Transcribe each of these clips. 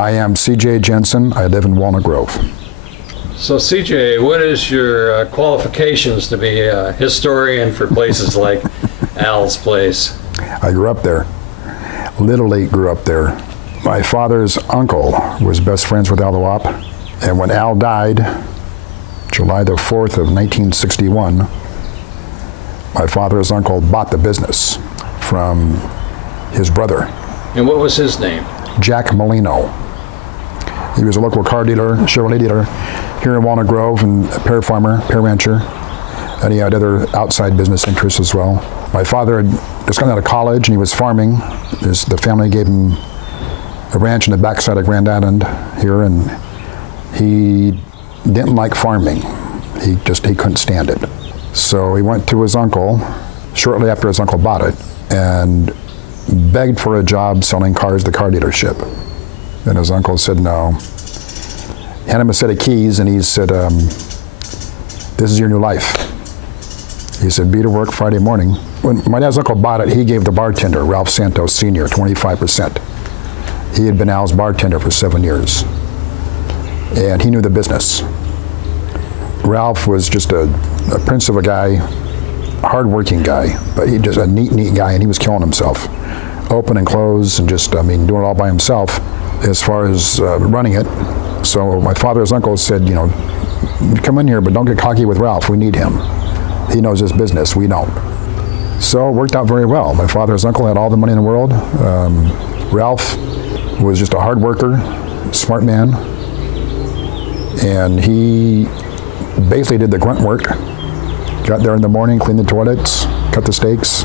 I am J Jensen. I live in Walnut Grove. So CJ, what is your qualifications to be a historian for places like Al's place? I grew up there. Literally grew up there. My father's uncle was best friends with Al the Wop, and when Al died, July the 4th of 1961, my father's uncle bought the business from his brother. And what was his name? Jack Molino. He was a local car dealer, Chevrolet dealer here in Walnut Grove, and a pear farmer, pear rancher, and he had other outside business interests as well. My father had just gotten out of college and he was farming. The family gave him a ranch in the backside of Grand Island here, and he didn't like farming. He couldn't stand it. So he went to his uncle shortly after his uncle bought it and begged for a job selling cars at the car dealership. And his uncle said no. Handed him a set of keys and he said, this is your new life. He said, be to work Friday morning. When my dad's uncle bought it, he gave the bartender, Ralph Santos Sr., 25%. He had been Al's bartender for 7 years. And he knew the business. Ralph was just a prince of a guy, hard-working guy, but he just a neat guy, and he was killing himself. Open and close, and just, doing it all by himself as far as running it. So my father's uncle said, come in here, but don't get cocky with Ralph. We need him. He knows his business. We don't. So it worked out very well. My father's uncle had all the money in the world. Ralph was just a hard worker, smart man, and he basically did the grunt work. Got there in the morning, cleaned the toilets, cut the steaks,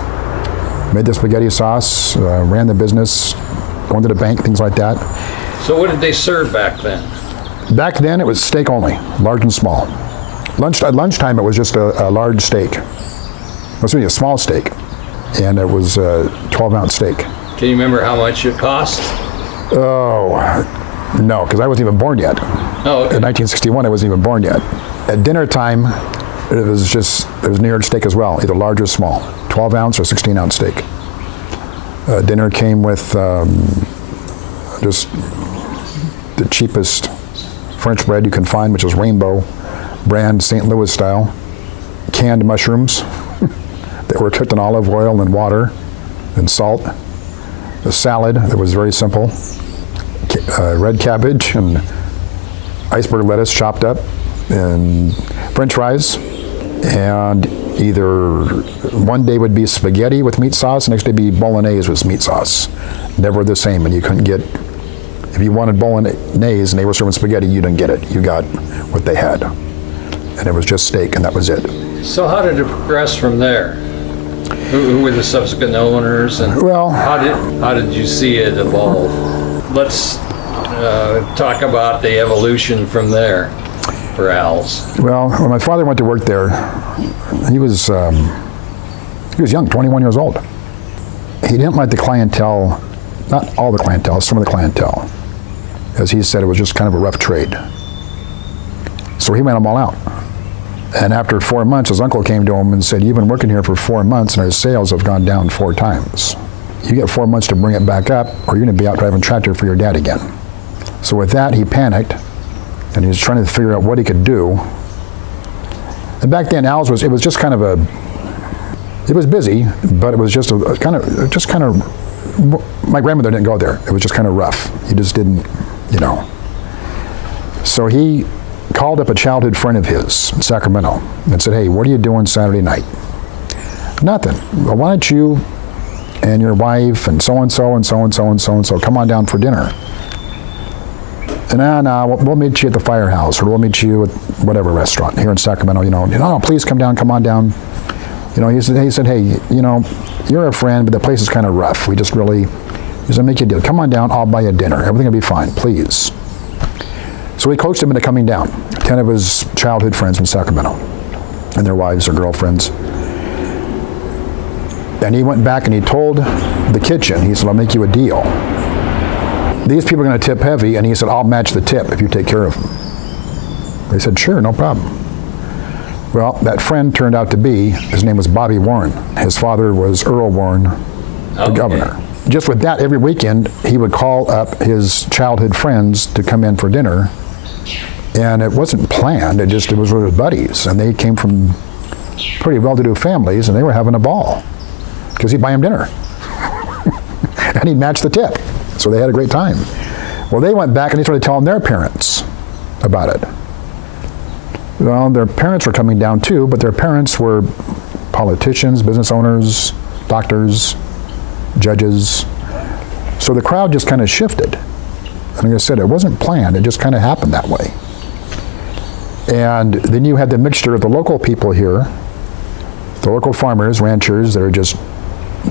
made the spaghetti sauce, ran the business, going to the bank, things like that. So what did they serve back then? Back then it was steak only, large and small. At lunchtime it was just a large steak. It was really a small steak, and it was a 12-ounce steak. Can you remember how much it cost? Oh, no, because I wasn't even born yet. Oh, okay. In 1961, I wasn't even born yet. At dinner time, it was New York steak as well, either large or small, 12-ounce or 16-ounce steak. Dinner came with just the cheapest French bread you can find, which is Rainbow brand, St. Louis style. Canned mushrooms that were cooked in olive oil and water and salt. A salad that was very simple. Red cabbage and iceberg lettuce chopped up, and French fries. And either one day would be spaghetti with meat sauce, next day would be bolognese with meat sauce. Never the same, and you couldn't get, if you wanted bolognese and they were serving spaghetti, you didn't get it. You got what they had. And it was just steak, and that was it. So how did it progress from there? Who were the subsequent owners, and well, how did you see it evolve? Let's talk about the evolution from there for Al's. Well, when my father went to work there, he was young, 21 years old. He didn't like the clientele, not all the clientele, some of the clientele. As he said, it was just kind of a rough trade. So he ran them all out. And after 4 months, his uncle came to him and said, you've been working here for 4 months and our sales have gone down 4 times. You get 4 months to bring it back up, or you're gonna be out driving tractor for your dad again. So with that, he panicked, and he was trying to figure out what he could do. And back then, Al's it was just kind of it was busy, but it was just kind of, my grandmother didn't go there. It was just kind of rough. He just didn't, So he called up a childhood friend of his in Sacramento and said, hey, what are you doing Saturday night? Nothing. Well, why don't you and your wife and so-and-so and so-and-so and so-and-so come on down for dinner? And we'll meet you at the Firehouse, or we'll meet you at whatever restaurant here in Sacramento, No, please come on down. He said, hey, you're a friend, but the place is kind of rough. He said, make you a deal. Come on down, I'll buy you dinner. Everything will be fine, please. So he coached him into coming down. 10 of his childhood friends from Sacramento, and their wives or girlfriends. And he went back and he told the kitchen, he said, I'll make you a deal. These people are going to tip heavy, and he said, I'll match the tip if you take care of them. They said, sure, no problem. Well, that friend turned out to be, his name was Bobby Warren. His father was Earl Warren, the governor. just with that, every weekend, he would call up his childhood friends to come in for dinner. And it wasn't planned, it was with his buddies. And they came from pretty well-to-do families, and they were having a ball because he'd buy them dinner. And he'd match the tip. So they had a great time. Well, they went back and they started telling their parents about it. Well, their parents were coming down too, but their parents were politicians, business owners, doctors, judges. So the crowd just kind of shifted. And like I said, it wasn't planned, it just kind of happened that way. And then you had the mixture of the local people here, the local farmers, ranchers that are just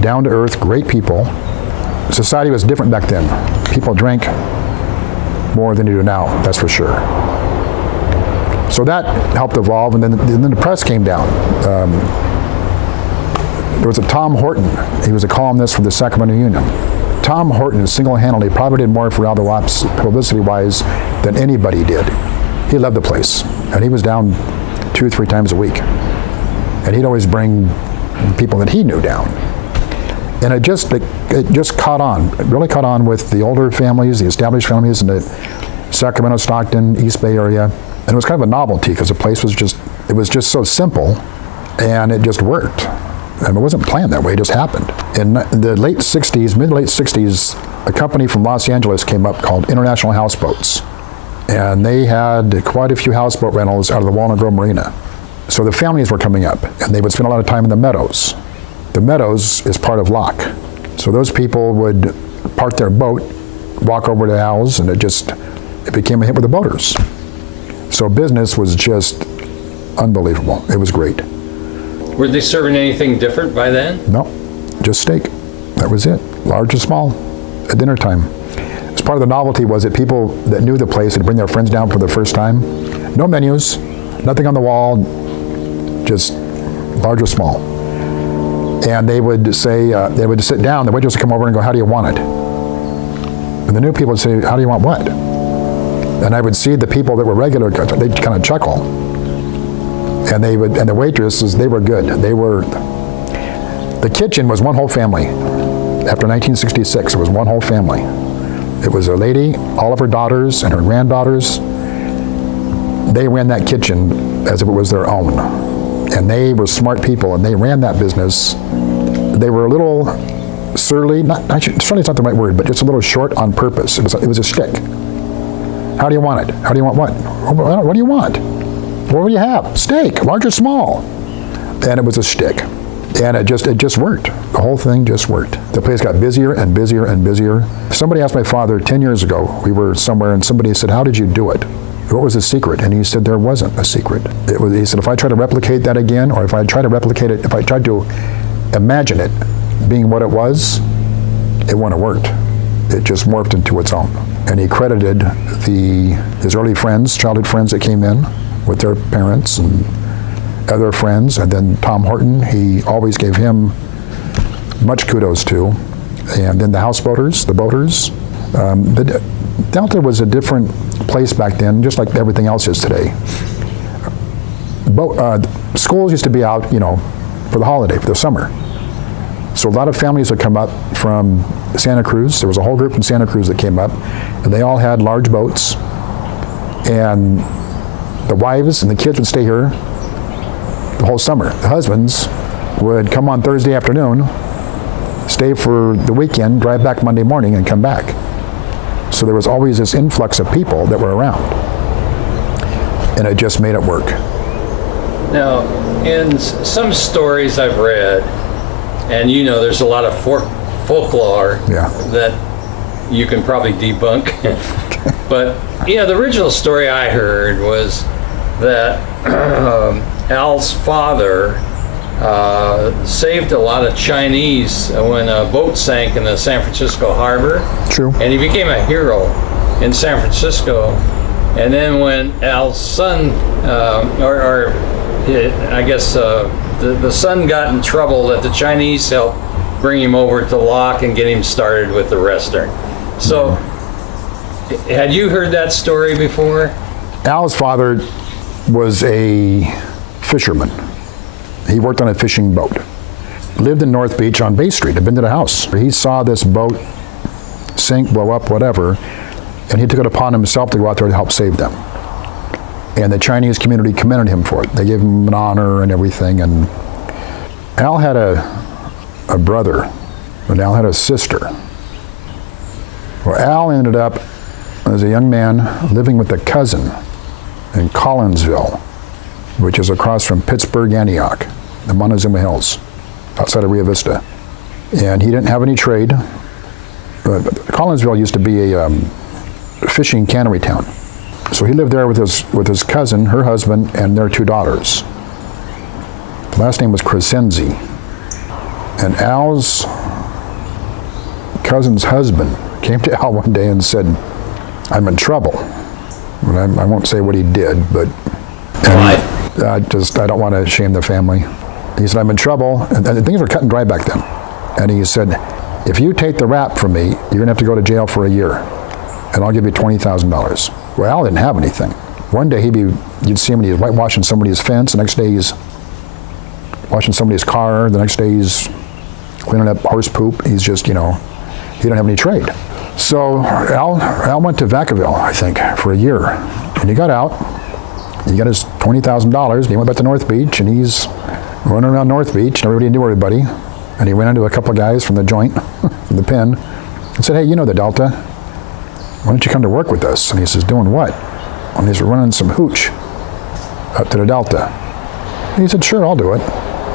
down to earth, great people. Society was different back then. People drank more than you do now, that's for sure. So that helped evolve, and then the press came down. There was a Tom Horton. He was a columnist for the Sacramento Union. Tom Horton single-handedly probably did more for Al publicity-wise than anybody did. He loved the place, and he was down 2 or 3 times a week. And he'd always bring people that he knew down. And it just caught on. It really caught on with the older families, the established families in the Sacramento, Stockton, East Bay area. And it was kind of a novelty because the place was just so simple, and it just worked. And it wasn't planned that way, it just happened. In the late 60s, mid-late 60s, a company from Los Angeles came up called International Houseboats. And they had quite a few houseboat rentals out of the Walnut Grove Marina. So the families were coming up, and they would spend a lot of time in the meadows. The meadows is part of Locke. So those people would park their boat, walk over to Al's, and it became a hit with the boaters. So business was just unbelievable. It was great. Were they serving anything different by then? No, just steak. That was it, large and small, at dinner time. As part of the novelty was that people that knew the place would bring their friends down for the first time. No menus, nothing on the wall, just large or small. And they would say, they would sit down, the waitress would come over and go, "How do you want it?" And the new people would say, "How do you want what?" And I would see the people that were regular, they'd kind of chuckle. And the waitresses, they were good. The kitchen was one whole family. After 1966, it was one whole family. It was a lady, all of her daughters and her granddaughters. They ran that kitchen as if it was their own. And they were smart people, and they ran that business. They were a little surly, surly is not the right word, but just a little short on purpose. It was a shtick. How do you want it? How do you want what? What do you want? What do you have? Steak, large or small? And it was a shtick. And it just worked. The whole thing just worked. The place got busier and busier and busier. Somebody asked my father 10 years ago, we were somewhere, and somebody said, "How did you do it? What was the secret?" And he said there wasn't a secret. He said, if I try to replicate that again, or if I try to replicate it, if I tried to imagine it being what it was, it wouldn't have worked. It just morphed into its own. And he credited his early friends, childhood friends that came in with their parents and other friends, and then Tom Horton, he always gave him much kudos to. And then the houseboaters, the boaters. The Delta was a different place back then, just like everything else is today. Schools used to be out, for the holiday, for the summer. So a lot of families would come up from Santa Cruz. There was a whole group from Santa Cruz that came up, and they all had large boats. And the wives and the kids would stay here the whole summer. The husbands would come on Thursday afternoon, stay for the weekend, drive back Monday morning, and come back. So there was always this influx of people that were around. And it just made it work. Now, in some stories I've read, and there's a lot of folklore that you can probably debunk. But, the original story I heard was that Al's father saved a lot of Chinese when a boat sank in the San Francisco harbor. True. And he became a hero in San Francisco. And then when Al's son, the son got in trouble, that the Chinese helped bring him over to Locke and get him started with the Western. So, had you heard that story before? Al's father was a fisherman. He worked on a fishing boat. lived in North Beach on Bay Street, had been to the house. He saw this boat sink, blow up, whatever, and he took it upon himself to go out there to help save them. And the Chinese community commended him for it. They gave him an honor and everything. And Al had a brother, and Al had a sister. Well, Al ended up, as a young man, living with a cousin in Collinsville, which is across from Pittsburgh, Antioch, the Montezuma Hills, outside of Rio Vista. And he didn't have any trade. Collinsville used to be a fishing cannery town. So he lived there with his cousin, her husband, and their 2 daughters. The last name was Crescenzi. And Al's cousin's husband came to Al one day and said, "I'm in trouble." And I won't say what he did, but I don't want to shame the family. He said, "I'm in trouble," and things were cut and dry back then. And he said, "If you take the rap from me, you're gonna have to go to jail for a year, and I'll give you $20,000. Well, Al didn't have anything. One day you'd see him when he was whitewashing somebody's fence. The next day he's washing somebody's car. The next day he's cleaning up horse poop. He's just, he didn't have any trade. So Al went to Vacaville, I think, for a year. And he got out. He got his $20,000. And he went back to North Beach, and he's running around North Beach, and everybody knew everybody. And he ran into a couple of guys from the joint, from the pen, and said, "Hey, you know the Delta. Why don't you come to work with us?" And he says, "Doing what?" And he said, "Running some hooch up to the Delta." And he said, "Sure, I'll do it."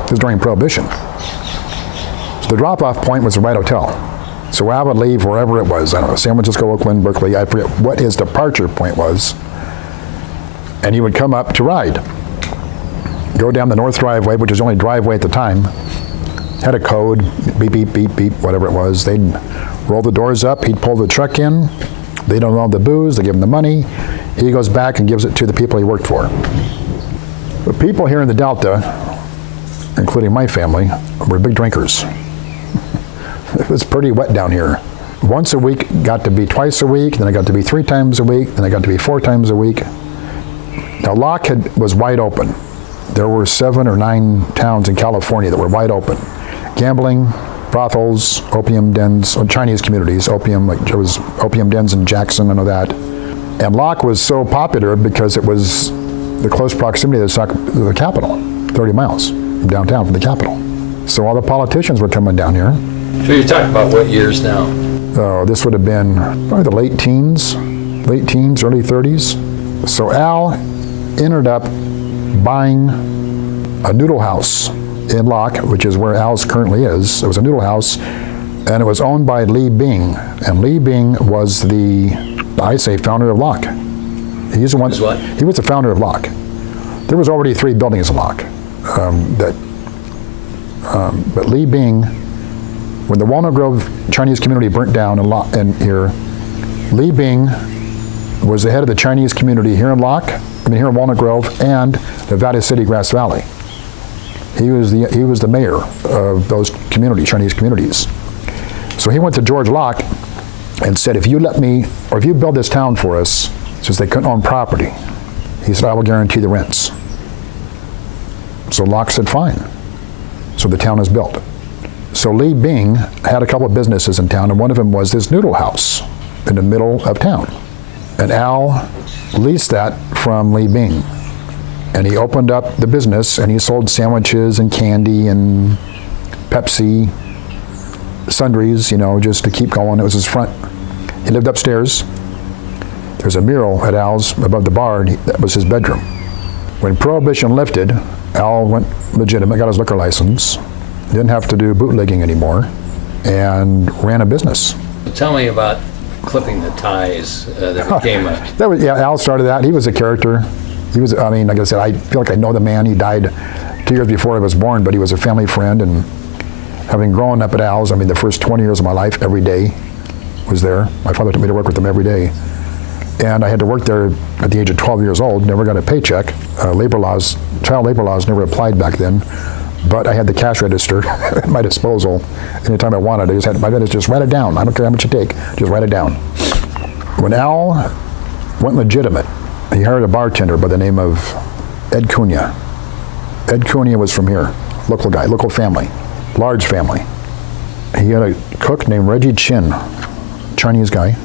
This was during Prohibition. So the drop-off point was the right hotel. So Al would leave wherever it was, I don't know, San Francisco, Oakland, Berkeley, I forget what his departure point was, and he would come up to ride. Go down the north driveway, which was the only driveway at the time, had a code, beep, beep, beep, beep, whatever it was. They'd roll the doors up, he'd pull the truck in, they don't know the booze, they give him the money, he goes back and gives it to the people he worked for. The people here in the Delta, including my family, were big drinkers. It was pretty wet down here. Once a week got to be twice a week, then it got to be 3 times a week, then it got to be 4 times a week. Now Locke was wide open. There were 7 or 9 towns in California that were wide open. Gambling, brothels, opium dens, Chinese communities, there was opium dens in Jackson, I know that. And Locke was so popular because it was the close proximity to the capital, 30 miles from downtown, from the capital. So all the politicians were coming down here. So you're talking about what years now? This would have been probably the late teens, early 30s. So Al ended up buying a noodle house in Locke, which is where Al's currently is. It was a noodle house, and it was owned by Lee Bing. And Lee Bing was founder of Locke. He's the one. What? He was the founder of Locke. There was already 3 buildings in Locke. But Lee Bing, when the Walnut Grove Chinese community burnt down in here, Lee Bing was the head of the Chinese community here in Walnut Grove and Nevada City, Grass Valley. He was the mayor of those Chinese communities. So he went to George Locke and said, if you build this town for us, since they couldn't own property, he said, I will guarantee the rents. So Locke said, fine. So the town is built. So Lee Bing had a couple of businesses in town, and one of them was this noodle house in the middle of town. And Al leased that from Lee Bing. And he opened up the business, and he sold sandwiches and candy and Pepsi, sundries, just to keep going. It was his front. He lived upstairs. There's a mural at Al's above the bar, and that was his bedroom. When Prohibition lifted, Al went legitimate, got his liquor license, didn't have to do bootlegging anymore, and ran a business. Tell me about clipping the ties that became Al started that. He was a character. He was, like I said, I feel like I know the man. He died 2 years before I was born, but he was a family friend, and having grown up at Al's, the first 20 years of my life, every day was there. My father took me to work with him every day. And I had to work there at the age of 12 years old, never got a paycheck. Child labor laws never applied back then, but I had the cash register at my disposal anytime I wanted. My dad just write it down. I don't care how much you take, just write it down. When Al went legitimate, he hired a bartender by the name of Ed Cunha. Ed Cunha was from here, local guy, local family. large family. He had a cook named Reggie Chin, Chinese guy.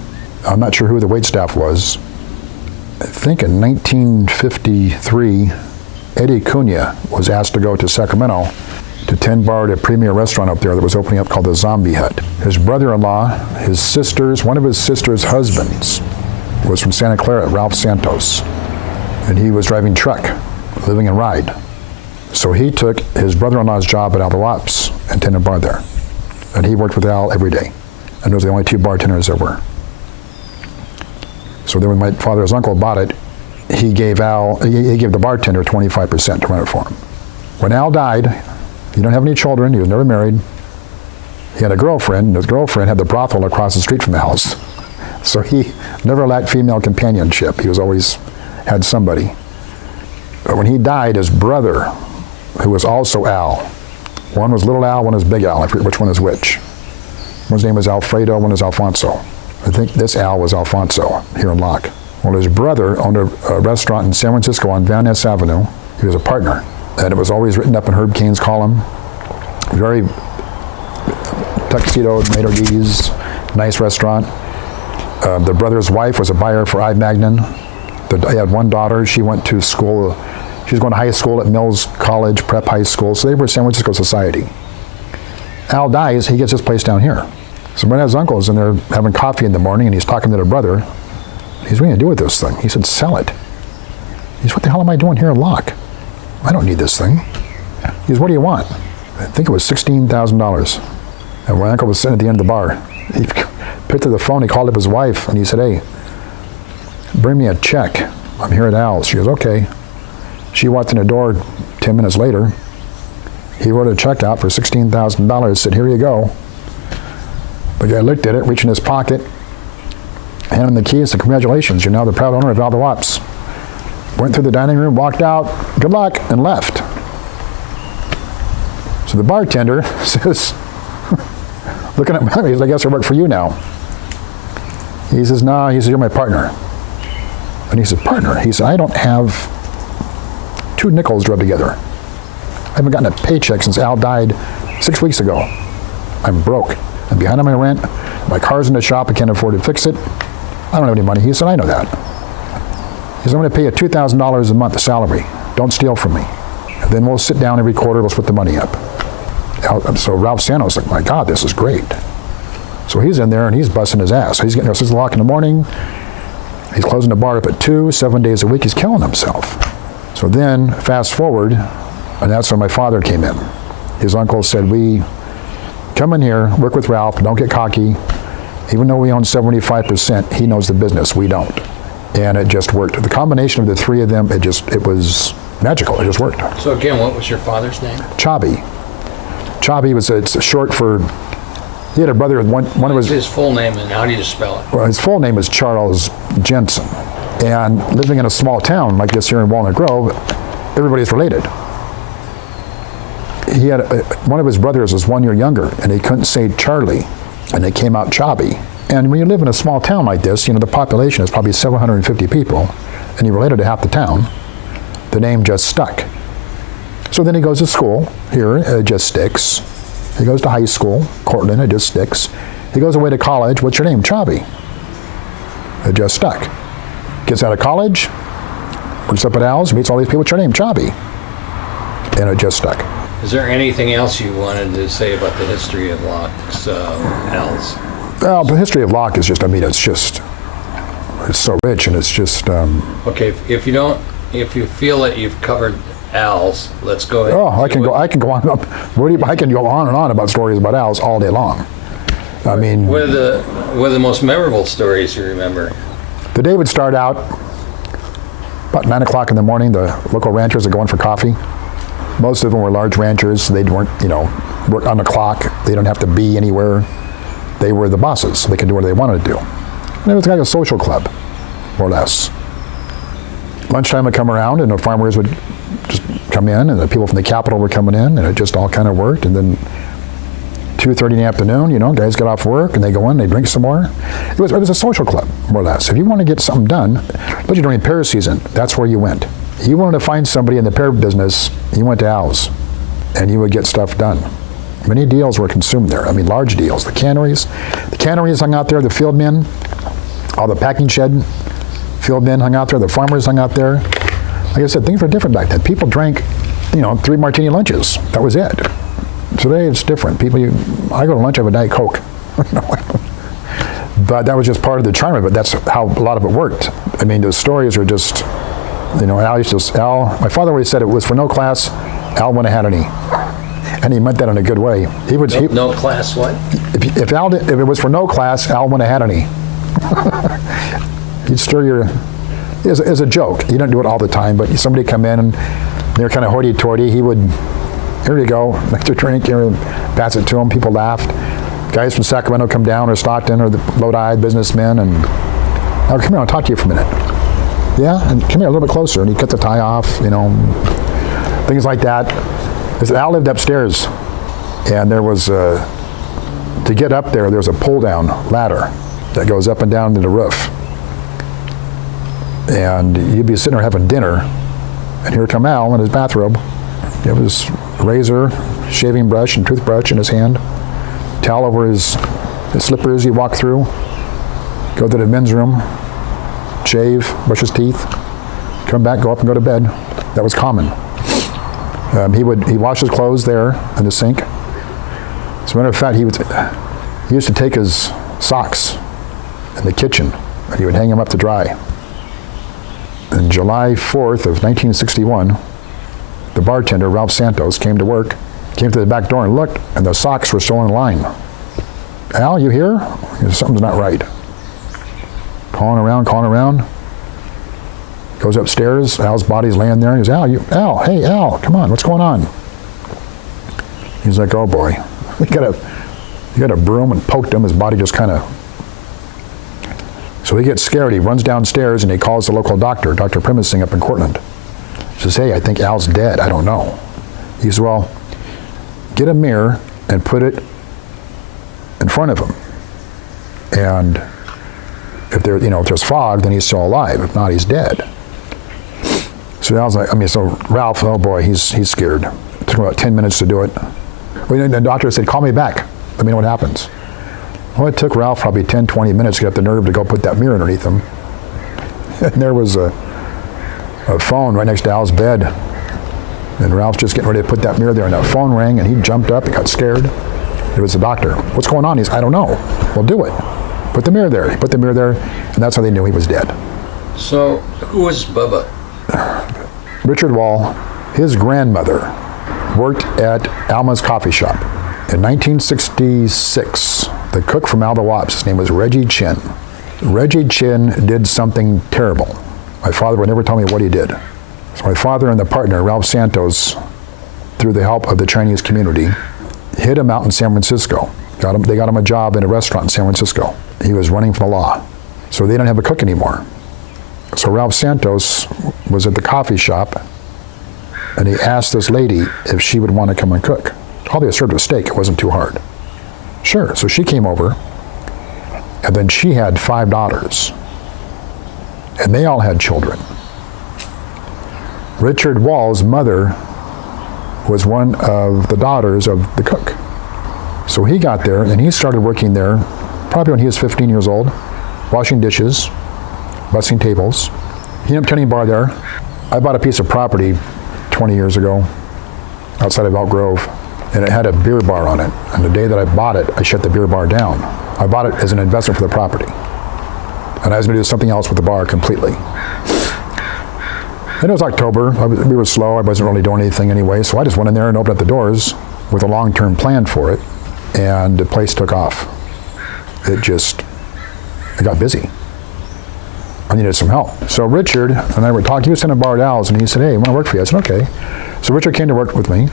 I'm not sure who the waitstaff was. I think in 1953, Eddie Cunha was asked to go to Sacramento to tend bar at a premier restaurant up there that was opening up called the Zombie Hut. His brother-in-law, his sisters, one of his sister's husbands was from Santa Clara, Ralph Santos, and he was driving truck, living in Ride. So he took his brother-in-law's job at Al Ops and tended bar there. And he worked with Al every day. And those were the only two bartenders there were. So then when my father's uncle bought it, he gave the bartender 25% to run it for him. When Al died, he didn't have any children, he was never married. He had a girlfriend, and his girlfriend had the brothel across the street from the house. So he never lacked female companionship. He was always had somebody. But when he died, his brother, who was also Al, one was Little Al, one was Big Al, I forget which one is which. One's name was Alfredo, one is Alfonso. I think this Al was Alfonso here in Locke. Well, his brother owned a restaurant in San Francisco on Van Ness Avenue. He was a partner, and it was always written up in Herb Cain's column. Very tuxedoed, maitre d's, nice restaurant. The brother's wife was a buyer for I. Magnin. They had one daughter. She went to school. She was going to high school at Mills College, prep high school. So they were San Francisco society. Al dies. He gets this place down here. So Brenda's uncle is in there having coffee in the morning, and he's talking to their brother. He's, what are you going to do with this thing? He said, sell it. He said, what the hell am I doing here in Locke? I don't need this thing. He said, what do you want? I think it was $16,000. And my uncle was sitting at the end of the bar. He picked up the phone, he called up his wife, and he said, hey, bring me a check. I'm here at Al's. She goes, okay. She walked in the door 10 minutes later. He wrote a check out for $16,000, said, here you go. The guy looked at it, reached in his pocket, handed him the keys, said, congratulations, you're now the proud owner of Al Ops. Went through the dining room, walked out, good luck, and left. So the bartender says, looking at me, he says, I guess I work for you now. He says, no, he says, you're my partner. And he said, partner? He said, I don't have 2 nickels rubbed together. I haven't gotten a paycheck since Al died 6 weeks ago. I'm broke. I'm behind on my rent. My car's in the shop. I can't afford to fix it. I don't have any money. He said, I know that. He said, I'm going to pay you $2,000 a month salary. Don't steal from me. And then we'll sit down every quarter. We'll split the money up. So Ralph Santos was like, my God, this is great. So he's in there and he's busting his ass. So he's getting there 6 o'clock in the morning. He's closing the bar up at 2, 7 days a week. He's killing himself. So then, fast forward, and that's when my father came in. His uncle said, come in here, work with Ralph, don't get cocky. Even though we own 75%, he knows the business, we don't. And it just worked. The combination of the 3 of them, it was magical, it just worked. So again, what was your father's name? Chabi. Chabi it's short for, he had a brother with one of his... His full name, and how do you spell it? Well, his full name is Charles Jensen. And living in a small town like this here in Walnut Grove, everybody's related. He had one of his brothers was 1 year younger, and he couldn't say Charlie, and it came out Chabi. And when you live in a small town like this, the population is probably 750 people, and you're related to half the town, the name just stuck. So then he goes to school here, it just sticks. He goes to high school, Cortland, it just sticks. He goes away to college, what's your name? Chabi. It just stuck. Gets out of college, works up at Al's, meets all these people, what's your name? Chabi. And it just stuck. Is there anything else you wanted to say about the history of Locke's Al's? Well, the history of Locke is just, it's so rich, and it's just... Okay, if you feel that you've covered Al's, let's go ahead. Oh, I can go on. I can go on and on about stories about Al's all day long. I mean... What are the most memorable stories you remember? The day would start out about 9 o'clock in the morning. The local ranchers would go in for coffee. Most of them were large ranchers. They weren't, work on the clock. They don't have to be anywhere. They were the bosses. So they could do what they wanted to do. And it was like a social club, more or less. Lunchtime would come around, and the farmers would just come in, and the people from the capital were coming in, and it just all kind of worked. And then 2:30 in the afternoon, guys got off work, and they go in, they drink some more. It was a social club, more or less. If you want to get something done, especially during pear season, that's where you went. You wanted to find somebody in the pear business, you went to Al's, and you would get stuff done. Many deals were consumed there. I mean, large deals. The canneries hung out there, the field men, all the packing shed field men hung out there, the farmers hung out there. Like I said, things were different back then. People drank, 3 martini lunches. That was it. Today it's different. I go to lunch, I have a Diet Coke. But that was just part of the charm of it. That's how a lot of it worked. I mean, the stories are just, Al, my father always said it was for no class, Al wouldn't have had any. And he meant that in a good way. No class what? If it was for no class, Al wouldn't have had any. He'd stir as a joke. He didn't do it all the time, but somebody come in and they're kind of hoity-toity. He would, here you go, next to drink, pass it to them. People laughed. Guys from Sacramento come down, or Stockton, or the Lodi businessmen, and now come here, I'll talk to you for a minute. Yeah, and come here a little bit closer. And he'd cut the tie off, things like that. Al lived upstairs, and there was, to get up there, there's a pull-down ladder that goes up and down to the roof. And you'd be sitting there having dinner, and here come Al in his bathrobe. He had his razor, shaving brush, and toothbrush in his hand. Towel over his slippers. He'd walk through, go to the men's room, shave, brush his teeth, come back, go up and go to bed. That was common. He washed his clothes there in the sink. As a matter of fact, he used to take his socks in the kitchen and he would hang them up to dry. On July 4th of 1961, the bartender, Ralph Santos, came to the back door and looked, and the socks were still in line. Al, you here? Something's not right. Calling around. Goes upstairs. Al's body's laying there. He goes, hey, Al, come on, what's going on? He's like, oh boy. He got a broom and poked him. His body just kind of. So he gets scared. He runs downstairs and he calls the local doctor, Dr. Primusing up in Cortland. He says, hey, I think Al's dead. I don't know. He says, well, get a mirror and put it in front of him. And if there's fog, then he's still alive. If not, he's dead. So Al's like, so Ralph, oh boy, he's scared. It took him about 10 minutes to do it. The doctor said, call me back. Let me know what happens. Well, it took Ralph probably 10, 20 minutes to get up the nerve to go put that mirror underneath him. And there was a phone right next to Al's bed. And Ralph's just getting ready to put that mirror there, and that phone rang, and he jumped up, he got scared. It was the doctor. What's going on? He said, I don't know. Well, do it. Put the mirror there. He put the mirror there, and that's how they knew he was dead. So, who was Bubba? Richard Wall, his grandmother, worked at Alma's coffee shop. In 1966, the cook from Al the Wops, his name was Reggie Chin. Reggie Chin did something terrible. My father would never tell me what he did. So my father and the partner, Ralph Santos, through the help of the Chinese community, hid him out in San Francisco. They got him a job in a restaurant in San Francisco. He was running from the law. So they didn't have a cook anymore. So Ralph Santos was at the coffee shop, and he asked this lady if she would want to come and cook. All they served was steak. It wasn't too hard. Sure. So she came over, and then she had 5 daughters, and they all had children. Richard Wall's mother was one of the daughters of the cook. So he got there, and he started working there probably when he was 15 years old, washing dishes, bussing tables. He ended up tending bar there. I bought a piece of property 20 years ago outside of Elk Grove, and it had a beer bar on it. And the day that I bought it, I shut the beer bar down. I bought it as an investment for the property. And I was going to do something else with the bar completely. And it was October. We were slow. I wasn't really doing anything anyway, so I just went in there and opened up the doors with a long-term plan for it, and the place took off. It got busy. I needed some help. So Richard and I were talking. He was in a bar at Al's, and he said, hey, I want to work for you. I said, okay. So Richard came to work with me.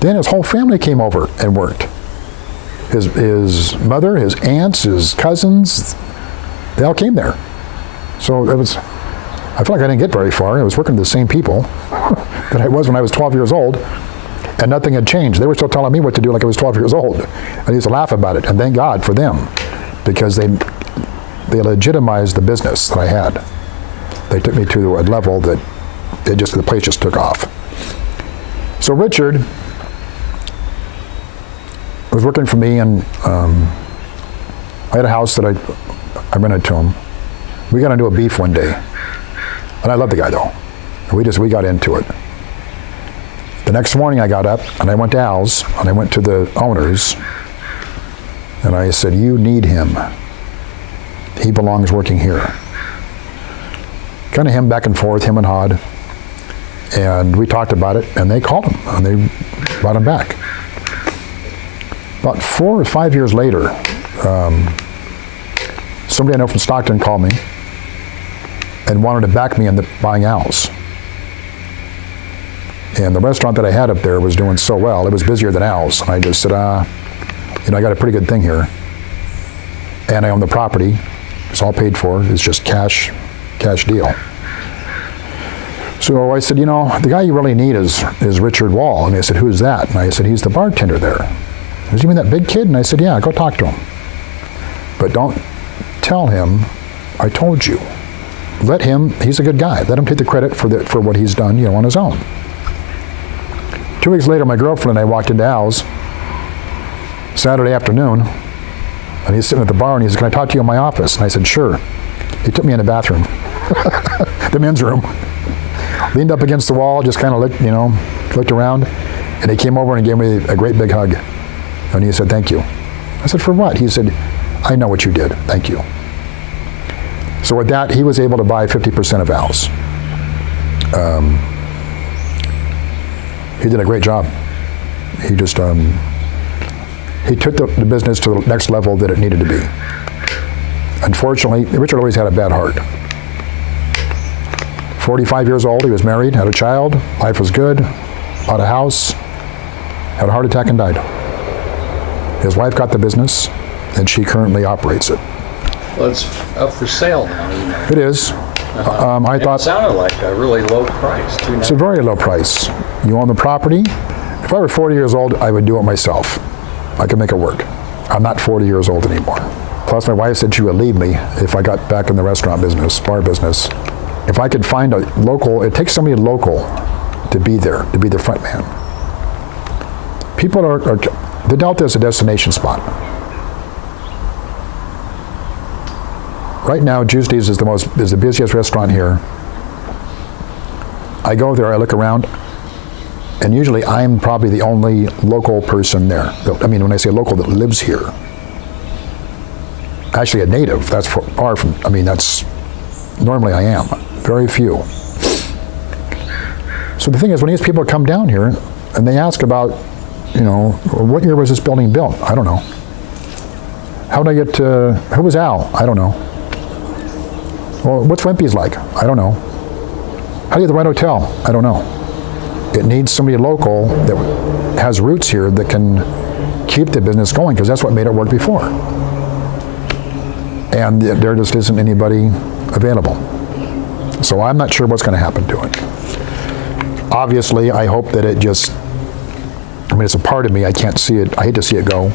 Then his whole family came over and worked. His mother, his aunts, his cousins, they all came there. So I feel like I didn't get very far. I was working with the same people that I was when I was 12 years old, and nothing had changed. They were still telling me what to do like I was 12 years old. And I used to laugh about it, and thank God for them, because they legitimized the business that I had. They took me to a level that the place just took off. So Richard was working for me, and I had a house that I rented to him. We got into a beef one day, and I loved the guy though. We got into it. The next morning I got up and I went to Al's and I went to the owners and I said, "You need him. He belongs working here." Kind of him back and forth, him and Hod. And we talked about it, and they called him and they brought him back. About 4 or 5 years later, somebody I know from Stockton called me and wanted to back me in buying Al's. And the restaurant that I had up there was doing so well, it was busier than Al's. And I just said, I got a pretty good thing here. And I own the property. It's all paid for. It's just cash deal. So I said, the guy you really need is Richard Wall. And they said, "Who's that?" And I said, "He's the bartender there." He said, "You mean that big kid?" And I said, "Yeah, go talk to him. But don't tell him I told you. Let him, he's a good guy. Let him take the credit for what he's done, on his own." 2 weeks later, my girlfriend and I walked into Al's Saturday afternoon, and he's sitting at the bar, and he said, "Can I talk to you in my office?" And I said, "Sure." He took me in the bathroom, the men's room, leaned up against the wall, just kind of looked around, and he came over and gave me a great big hug. And he said, "Thank you." I said, "For what?" He said, "I know what you did. Thank you." So with that, he was able to buy 50% of Al's. He did a great job. He just, he took the business to the next level that it needed to be. Unfortunately, Richard always had a bad heart. 45 years old, he was married, had a child, life was good, bought a house, had a heart attack and died. His wife got the business, and she currently operates it. Well, it's up for sale now. It is. I thought it sounded like a really low price. It's a very low price. You own the property. If I were 40 years old, I would do it myself. I could make it work. I'm not 40 years old anymore. Plus, my wife said she would leave me if I got back in the restaurant business, bar business. If I could find a local, it takes somebody local to be there, to be the front man. People the Delta is a destination spot. Right now, Tuesdays is the busiest restaurant here. I go there, I look around, and usually I'm probably the only local person there. I mean, when I say local, that lives here. Actually a native, that's far from, that's, normally I am. Very few. So the thing is, when these people come down here, and they ask about, what year was this building built? I don't know. How did I get to, who was Al? I don't know. Well, what's Wimpy's like? I don't know. How do you get the right hotel? I don't know. It needs somebody local that has roots here that can keep the business going, because that's what made it work before. And there just isn't anybody available. So I'm not sure what's going to happen to it. Obviously, I hope that it just, it's a part of me. I can't see it. I hate to see it go.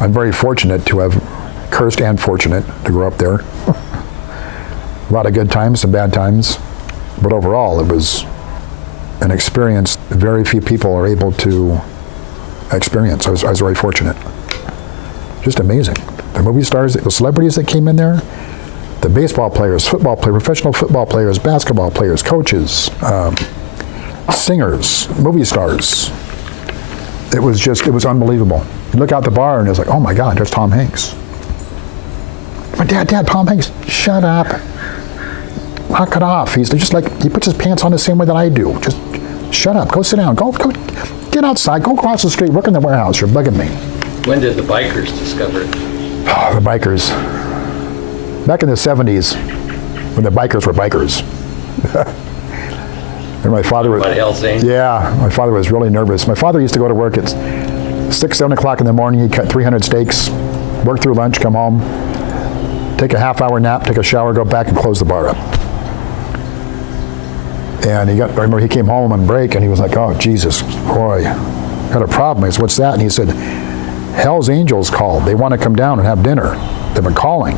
I'm very fortunate to have, cursed and fortunate to grow up there. A lot of good times, some bad times, but overall it was an experience very few people are able to experience. I was very fortunate. Just amazing. The movie stars, the celebrities that came in there, the baseball players, football players, professional football players, basketball players, coaches, singers, movie stars. It was unbelievable. You look out the bar and it's like, oh my God, there's Tom Hanks. My Dad, Tom Hanks, shut up. Knock it off. He's just like, he puts his pants on the same way that I do. Just shut up, go sit down, go get outside, go across the street, work in the warehouse, you're bugging me. When did the bikers discover it? Oh, the bikers. Back in the 70s, when the bikers were bikers. And my father was, yeah, my father was really nervous. My father used to go to work at 6, 7 o'clock in the morning. He'd cut 300 steaks, work through lunch, come home, take a half-hour nap, take a shower, go back and close the bar up. And I remember he came home on break and he was like, oh, Jesus, boy, got a problem. I said, what's that? And he said, Hell's Angels called. They want to come down and have dinner. They've been calling.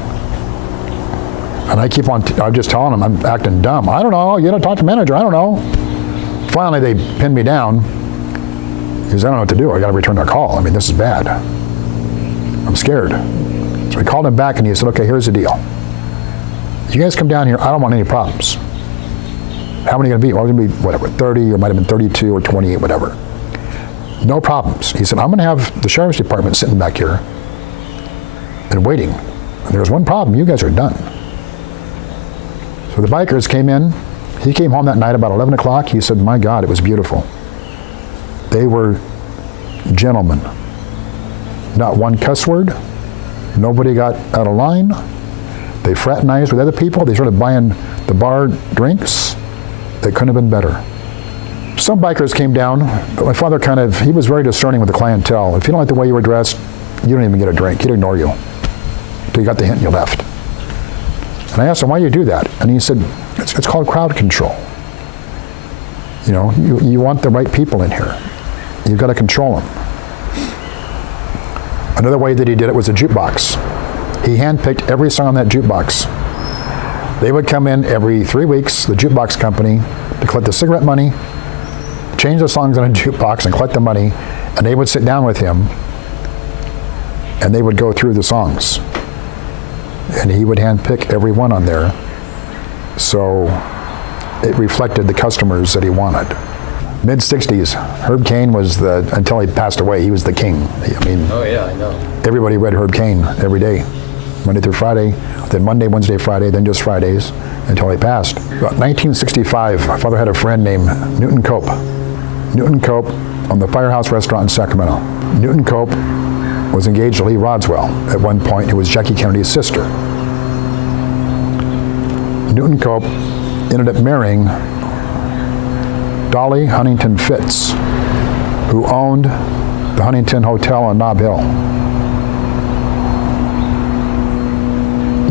And I keep on, I'm just telling them I'm acting dumb. I don't know, you don't talk to the manager, I don't know. Finally, they pinned me down. He says, I don't know what to do. I got to return their call. I mean, this is bad. I'm scared. So I called him back and he said, okay, here's the deal. You guys come down here. I don't want any problems. How many going to be? Well, it's going to be whatever, 30 or might have been 32 or 28, whatever. No problems. He said, I'm going to have the sheriff's department sitting back here and waiting. And there's one problem. You guys are done. So the bikers came in. He came home that night about 11 o'clock. He said, my God, it was beautiful. They were gentlemen. Not one cuss word. Nobody got out of line. They fraternized with other people. They started buying the bar drinks. They couldn't have been better. Some bikers came down, but my father he was very discerning with the clientele. If you don't like the way you were dressed, you don't even get a drink. He'd ignore you until you got the hint and you left. And I asked him, why do you do that? And he said, it's called crowd control. You know, you want the right people in here. You've got to control them. Another way that he did it was a jukebox. He handpicked every song on that jukebox. They would come in every 3 weeks, the jukebox company, to collect the cigarette money, change the songs on a jukebox and collect the money, and they would sit down with him and they would go through the songs. And he would handpick every one on there, so it reflected the customers that he wanted. Mid-60s, Herb Caen was until he passed away, he was the king. I mean, oh yeah, I know. Everybody read Herb Caen every day, Monday through Friday, then Monday, Wednesday, Friday, then just Fridays, until he passed. About 1965, my father had a friend named Newton Cope. Newton Cope owned the Firehouse Restaurant in Sacramento. Newton Cope was engaged to Lee Rodswell at one point, who was Jackie Kennedy's sister. Newton Cope ended up marrying Dolly Huntington Fitz, who owned the Huntington Hotel on Nob Hill.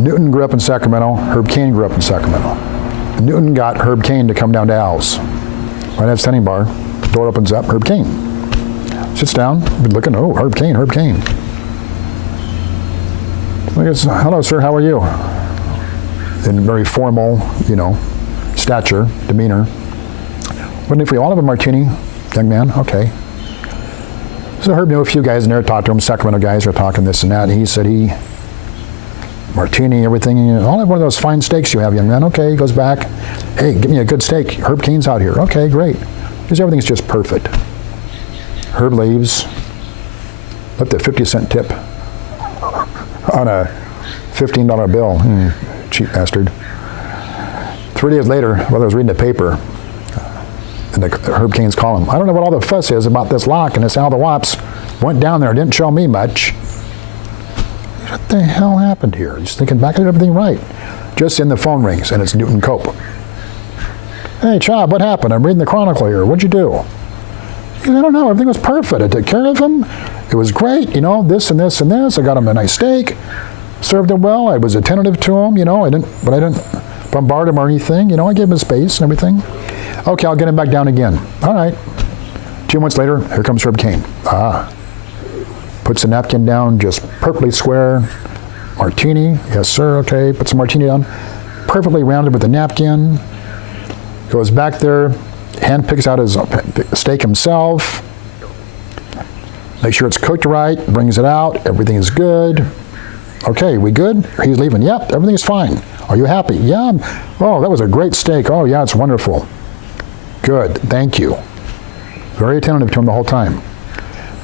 Newton grew up in Sacramento. Herb Caen grew up in Sacramento. Newton got Herb Caen to come down to Al's. Right at standing bar, door opens up, Herb Caen. Sits down, been looking, oh, Herb Caen, Herb Caen. I guess, hello, sir, how are you? In very formal, stature, demeanor. Wouldn't if we all have a martini, young man? Okay. So Herb knew a few guys in there, talked to him, Sacramento guys were talking this and that, and he said martini, everything, I'll have one of those fine steaks you have, young man. Okay, he goes back, hey, give me a good steak. Herb Caen's out here. Okay, great. Because everything's just perfect. Herb leaves, left a 50-cent tip on a $15 bill. Cheap bastard. 3 days later, while I was reading the paper, and Herb Caen's column, I don't know what all the fuss is about this Locke and this Al the Wops. Went down there, didn't show me much. What the hell happened here? Just thinking back, I did everything right. Just then the phone rings, and it's Newton Cope. Hey, Chop, what happened? I'm reading the Chronicle here. What'd you do? He said, I don't know. Everything was perfect. I took care of him. It was great. This and this and this. I got him a nice steak. Served him well. I was attentive to him. I didn't bombard him or anything. I gave him his space and everything. Okay, I'll get him back down again. All right. 2 months later, here comes Herb Caen. Puts the napkin down, just perfectly square. Martini, yes sir, okay. Puts the martini down, perfectly rounded with the napkin. Goes back there, hand picks out his steak himself. Make sure it's cooked right, brings it out, everything is good. Okay, we good? He's leaving. Yep, everything's fine. Are you happy? Yeah. Oh, that was a great steak. Oh yeah, it's wonderful. Good, thank you. Very attentive to him the whole time.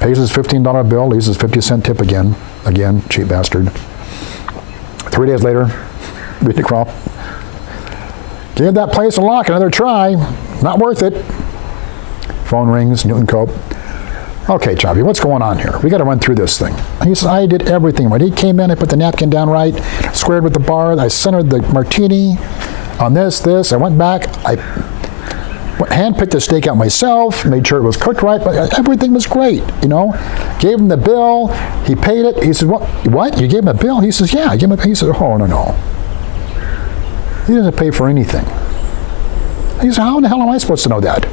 Pays his $15 bill, leaves his 50-cent tip again. Again, cheap bastard. 3 days later, read the crop. Give that place a Locke another try. Not worth it. Phone rings, Newton Cope. Okay, Choppy, what's going on here? We got to run through this thing. He says, I did everything right. He came in, I put the napkin down right, squared with the bar, I centered the martini on this. I went back, I hand-picked the steak out myself, made sure it was cooked right, but everything was great, Gave him the bill, he paid it. He said, what? You gave him a bill? He says, yeah, I gave him a bill. He said, oh, no. He doesn't pay for anything. He said, how in the hell am I supposed to know that?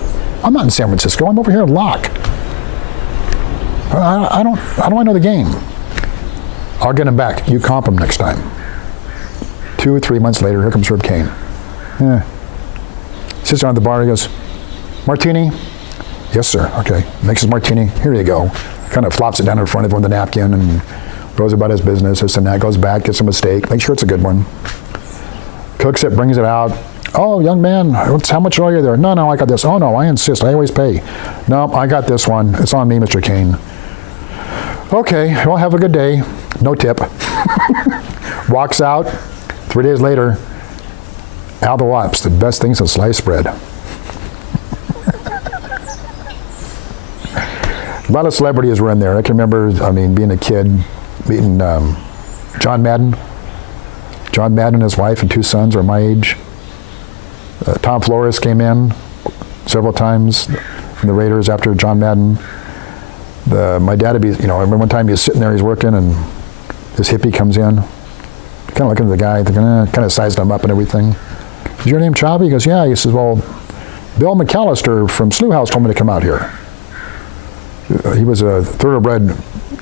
I'm not in San Francisco, I'm over here in Locke. How do I know the game? I'll get him back. You comp him next time. 2 or 3 months later, here comes Herb Caen. Sits down at the bar, he goes, martini, Yes, sir. Okay. Makes his martini. Here you go. Kind of flops it down in front of him with the napkin and goes about his business. This and that. Goes back, gets him a steak. Make sure it's a good one. Cooks it, brings it out. Oh, young man, how much are you there? No, I got this. Oh, no, I insist. I always pay. No, I got this one. It's on me, Mr. Kane. Okay, well, have a good day. No tip. Walks out. 3 days later, Al the Wops, the best thing since sliced bread. A lot of celebrities were in there. I can remember, being a kid, meeting John Madden. John Madden and his wife and 2 sons are my age. Tom Flores came in several times from the Raiders after John Madden. My dad would be, I remember one time he was sitting there, he's working, and this hippie comes in, kind of looking at the guy, thinking, kind of sized him up and everything. Is your name Chavi? He goes, yeah. He says, well, Bill McAllister from Slough House told me to come out here. He was a thoroughbred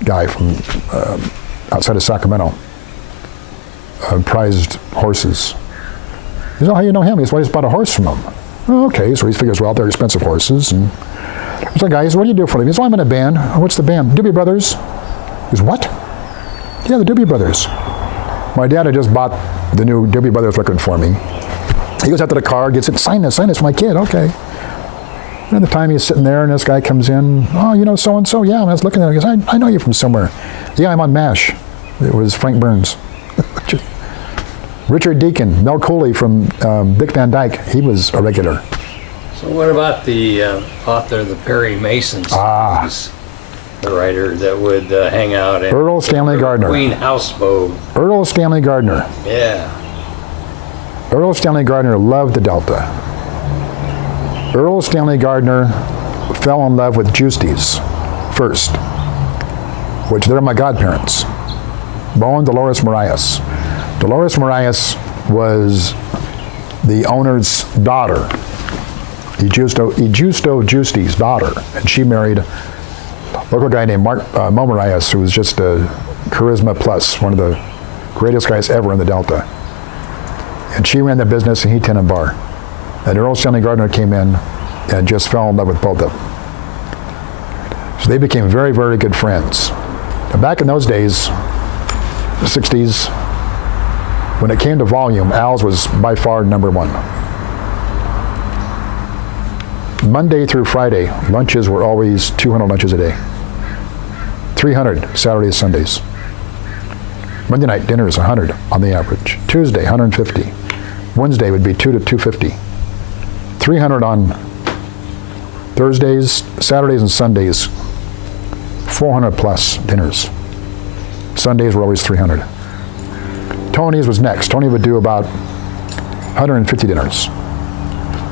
guy from outside of Sacramento. Prized horses. He said, oh, how you know him? He said, well, I just bought a horse from him. Oh, okay, so he figures, well, they're expensive horses. And there's a guy, he said, what do you do for them? He said, well, I'm in a band. Oh, what's the band? Doobie Brothers. He says, what? Yeah, the Doobie Brothers. My dad had just bought the new Doobie Brothers record for me. He goes out to the car, gets it, sign this for my kid, okay. And at the time he's sitting there and this guy comes in, oh, you know so-and-so? Yeah, and I was looking at him, he goes, I know you from somewhere. Yeah, I'm on MASH. It was Frank Burns. Richard Deacon, Mel Cooley from Dick Van Dyke, he was a regular. So what about the author of the Perry Mason stories? The writer that would hang out in Earl Stanley Gardner. Queen Houseboat. Earl Stanley Gardner. Yeah. Earl Stanley Gardner loved the Delta. Earl Stanley Gardner fell in love with Justy's first, which they're my godparents, Bo and Dolores Marias. Dolores Marias was the owner's daughter, Justo Justy's daughter, and she married a local guy named Mo Marias, who was just a charisma plus, one of the greatest guys ever in the Delta. And she ran the business and he tended bar. And Earl Stanley Gardner came in and just fell in love with both of them. So they became very, very good friends. And back in those days, the 60s, when it came to volume, Al's was by far number 1. Monday through Friday, lunches were always 200 lunches a day. 300 Saturdays, Sundays. Monday night dinners, 100 on the average. Tuesday, 150. Wednesday would be 2 to 250. 300 on Thursdays, Saturdays, and Sundays. 400 plus dinners. Sundays were always 300. Tony's was next. Tony would do about 150 dinners.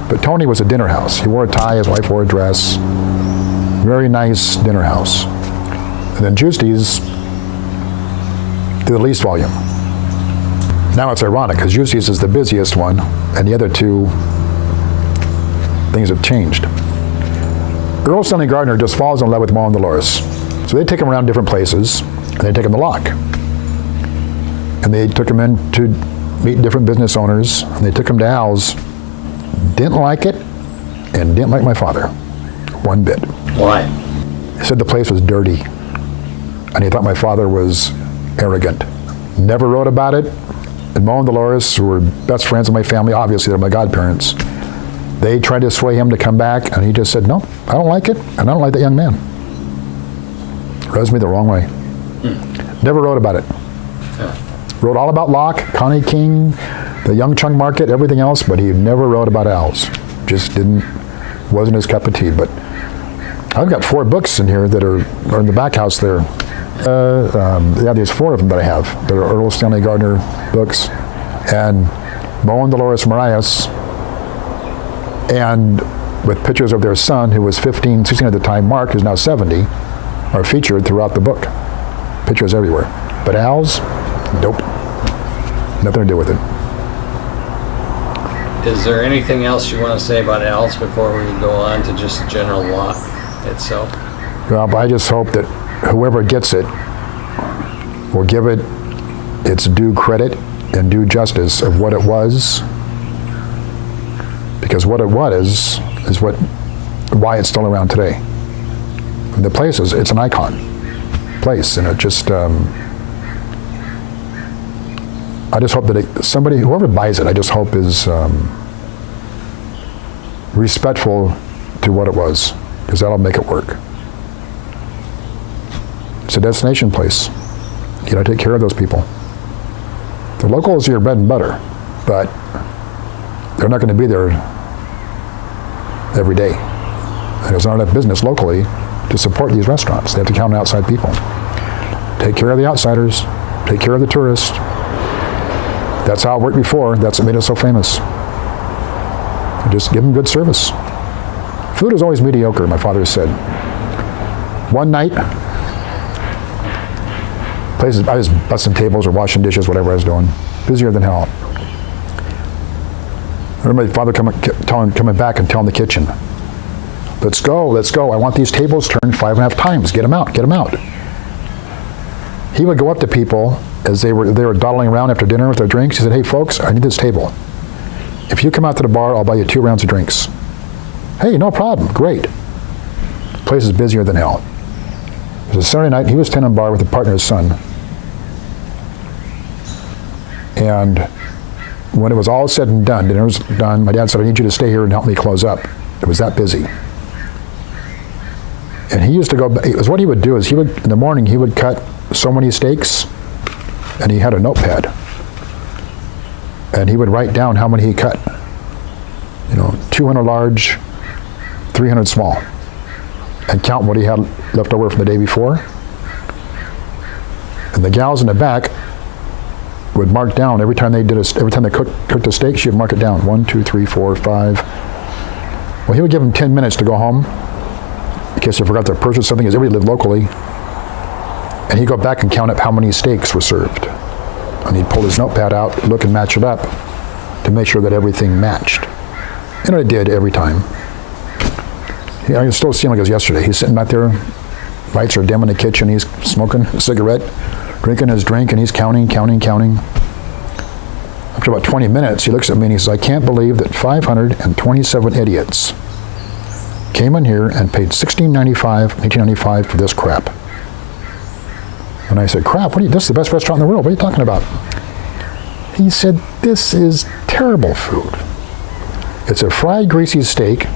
But Tony was a dinner house. He wore a tie, his wife wore a dress. Very nice dinner house. And then Justy's did the least volume. Now it's ironic because Justy's is the busiest one, and the other two things have changed. Earl Stanley Gardner just falls in love with Mo and Dolores. So they take him around different places, and they take him to Locke. And they took him in to meet different business owners, and they took him to Al's. Didn't like it, and didn't like my father, one bit. Why? He said the place was dirty, and he thought my father was arrogant. Never wrote about it. And Mo and Dolores, who were best friends of my family, obviously they're my godparents, they tried to sway him to come back, and he just said, no, I don't like it, and I don't like that young man. Rubs me the wrong way. Never wrote about it. Wrote all about Locke, Connie King, the Young Chung Market, everything else, but he never wrote about Al's. Just wasn't his cup of tea. But I've got 4 books in here that are in the back house there. Yeah, there's 4 of them that I have. That are Earl Stanley Gardner books, and Mo and Dolores Marias, and with pictures of their son, who was 15, 16 at the time, Mark, who's now 70, are featured throughout the book. Pictures everywhere. But Al's, nope. Nothing to do with it. Is there anything else you want to say about Al's before we go on to just general Locke itself? Well, I just hope that whoever gets it will give it its due credit and due justice of what it was, because what it was is what why it's still around today. And the place it's an icon place, and it just, I just hope that whoever buys it, I just hope is respectful to what it was, because that'll make it work. It's a destination place. You gotta take care of those people. The locals are your bread and butter, but they're not gonna be there every day. And there's not enough business locally to support these restaurants. They have to count on outside people. Take care of the outsiders, take care of the tourists. That's how it worked before. That's what made us so famous. Just give them good service. Food is always mediocre, my father said. One night, I was busting tables or washing dishes, whatever I was doing. Busier than hell. I remember my father coming back and telling the kitchen, let's go. I want these tables turned 5.5 times. Get them out. He would go up to people as they were dawdling around after dinner with their drinks. He said, hey folks, I need this table. If you come out to the bar, I'll buy you 2 rounds of drinks. Hey, no problem, great. Place is busier than hell. It was a Saturday night, he was tending bar with a partner's son. And when it was all said and done, dinner was done, my dad said, I need you to stay here and help me close up. It was that busy. And he used to go, what he would do is in the morning, he would cut so many steaks, and he had a notepad. And he would write down how many he cut. 200 large, 300 small. And count what he had left over from the day before. And the gals in the back would mark down every time they cooked a steak, she would mark it down. 1, 2, 3, 4, 5. Well, he would give them 10 minutes to go home in case they forgot to purchase something, because everybody lived locally. And he'd go back and count up how many steaks were served. And he'd pull his notepad out, look and match it up to make sure that everything matched. And it did every time. I can still see him like it was yesterday. He's sitting back there, lights are dim in the kitchen, he's smoking a cigarette, drinking his drink, and he's counting. After about 20 minutes, he looks at me and he says, I can't believe that 527 idiots came in here and paid $16.95 for this crap. And I said, crap, this is the best restaurant in the world. What are you talking about? He said, this is terrible food. It's a fried, greasy steak.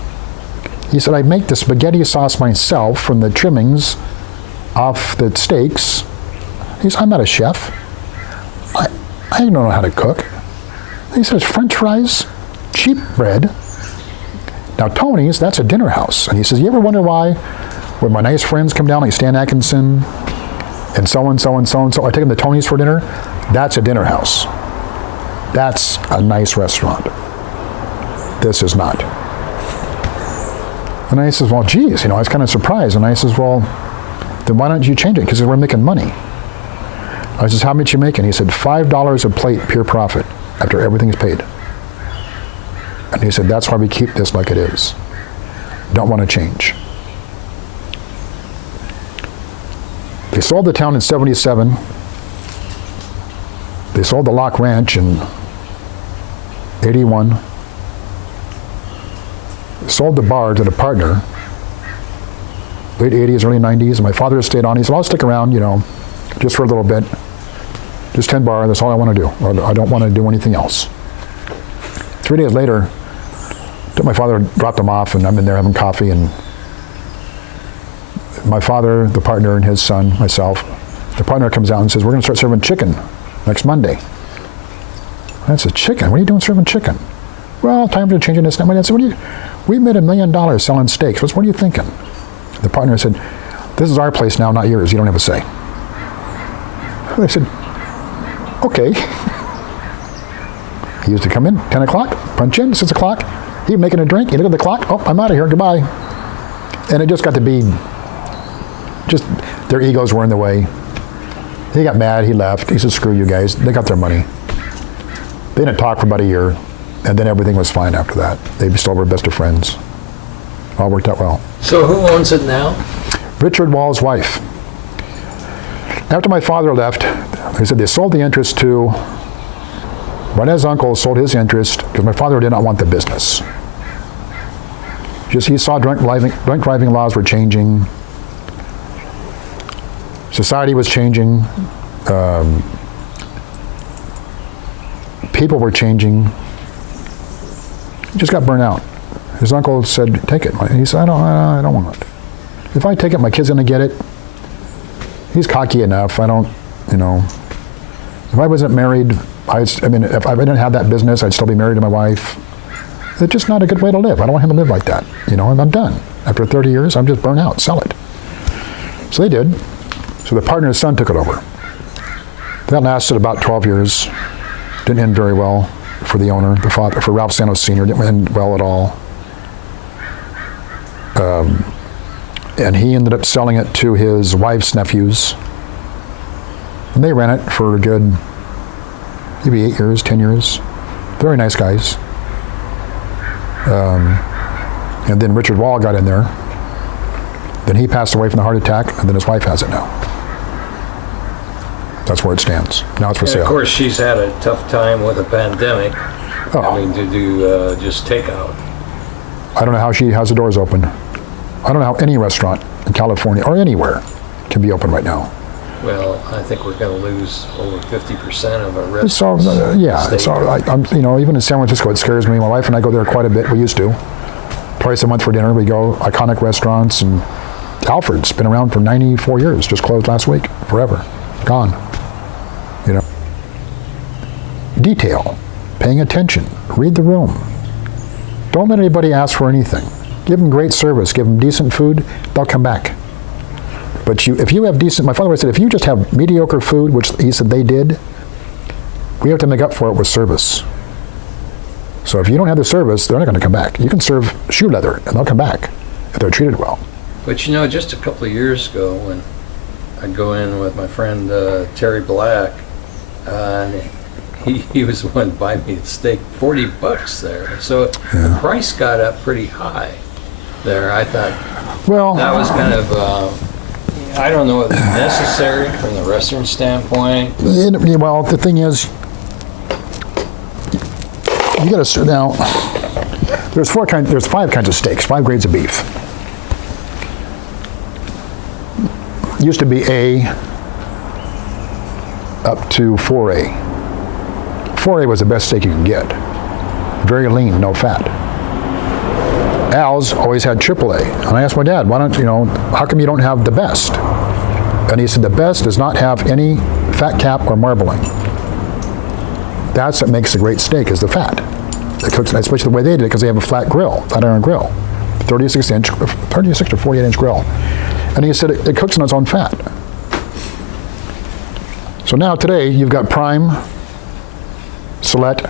He said, I make the spaghetti sauce myself from the trimmings off the steaks. He said, I'm not a chef. I don't know how to cook. He says, French fries, cheap bread. Now, Tony's, that's a dinner house. And he says, you ever wonder why when my nice friends come down, like Stan Atkinson, and so-and-so, I take them to Tony's for dinner? That's a dinner house. That's a nice restaurant. This is not. And I says, well, geez, I was kind of surprised. And I says, well, then why don't you change it? Because we're making money. I says, how much you making? He said, $5 a plate, pure profit, after everything's paid. And he said, that's why we keep this like it is. Don't want to change. They sold the town in '77. They sold the Locke Ranch in '81. Sold the bar to the partner, late '80s, early '90s. My father stayed on. He said, I'll stick around, just for a little bit. Just 10 bar, that's all I want to do. I don't want to do anything else. 3 days later, took my father, dropped him off, and I'm in there having coffee, and my father, the partner, and his son, myself, the partner comes out and says, we're going to start serving chicken next Monday. I said, chicken? What are you doing serving chicken? Well, time for changing this. My dad said, we made $1 million selling steaks. What are you thinking? The partner said, this is our place now, not yours. You don't have a say. I said, okay. He used to come in, 10 o'clock, punch in, 6 o'clock. He'd making a drink. He'd look at the clock. Oh, I'm out of here. Goodbye. And it just got to be, just their egos were in the way. He got mad. He left. He said, screw you guys. They got their money. They didn't talk for about a year. And then everything was fine after that. They still were best of friends. All worked out well. So who owns it now? Richard Wall's wife. After my father left, they said they sold the interest to, my dad's uncle sold his interest because my father did not want the business. Just he saw drunk driving laws were changing. Society was changing. People were changing. He just got burnt out. His uncle said, take it. He said, I don't want it. If I take it, my kid's going to get it. He's cocky enough. I don't, if I wasn't married, if I didn't have that business, I'd still be married to my wife. It's just not a good way to live. I don't want him to live like that. I'm done. After 30 years, I'm just burnt out. Sell it. So they did. So the partner's son took it over. That lasted about 12 years. Didn't end very well for the owner, the father, for Ralph Santos Sr. Didn't end well at all. And he ended up selling it to his wife's nephews. And they ran it for a good, maybe 8 years, 10 years. Very nice guys. And then Richard Wall got in there. Then he passed away from the heart attack, and then his wife has it now. That's where it stands. Now it's for sale. Of course, she's had a tough time with a pandemic. Having to do just takeout. I don't know how she has the doors open. I don't know how any restaurant in California or anywhere can be open right now. Well, I think we're going to lose over 50% of our restaurants. Even in San Francisco, it scares me. My wife and I go there quite a bit. We used to. Twice a month for dinner, we go iconic restaurants. And Alfred's been around for 94 years. Just closed last week. Forever. Gone. Detail. Paying attention. Read the room. Don't let anybody ask for anything. Give them great service. Give them decent food. They'll come back. But if you have decent, my father said, if you just have mediocre food, which he said they did, we have to make up for it with service. So if you don't have the service, they're not going to come back. You can serve shoe leather, and they'll come back if they're treated well. But just a couple of years ago, when I'd go in with my friend Terry Black, and he was the one to buy me the steak, $40 there. So the price got up pretty high there. I thought that was kind of, I don't know if it's necessary from the restaurant standpoint. Well, the thing is, you got to now. There's 5 kinds of steaks, 5 grades of beef. Used to be A up to 4A. 4A was the best steak you could get. Very lean, no fat. Al's always had AAA. And I asked my dad, how come you don't have the best? And he said, the best does not have any fat cap or marbling. That's what makes a great steak, is the fat. It cooks, especially the way they did it, because they have a flat grill, flat iron grill, 36 to 48 inch grill. And he said it cooks on its own fat. So now today, you've got prime, select,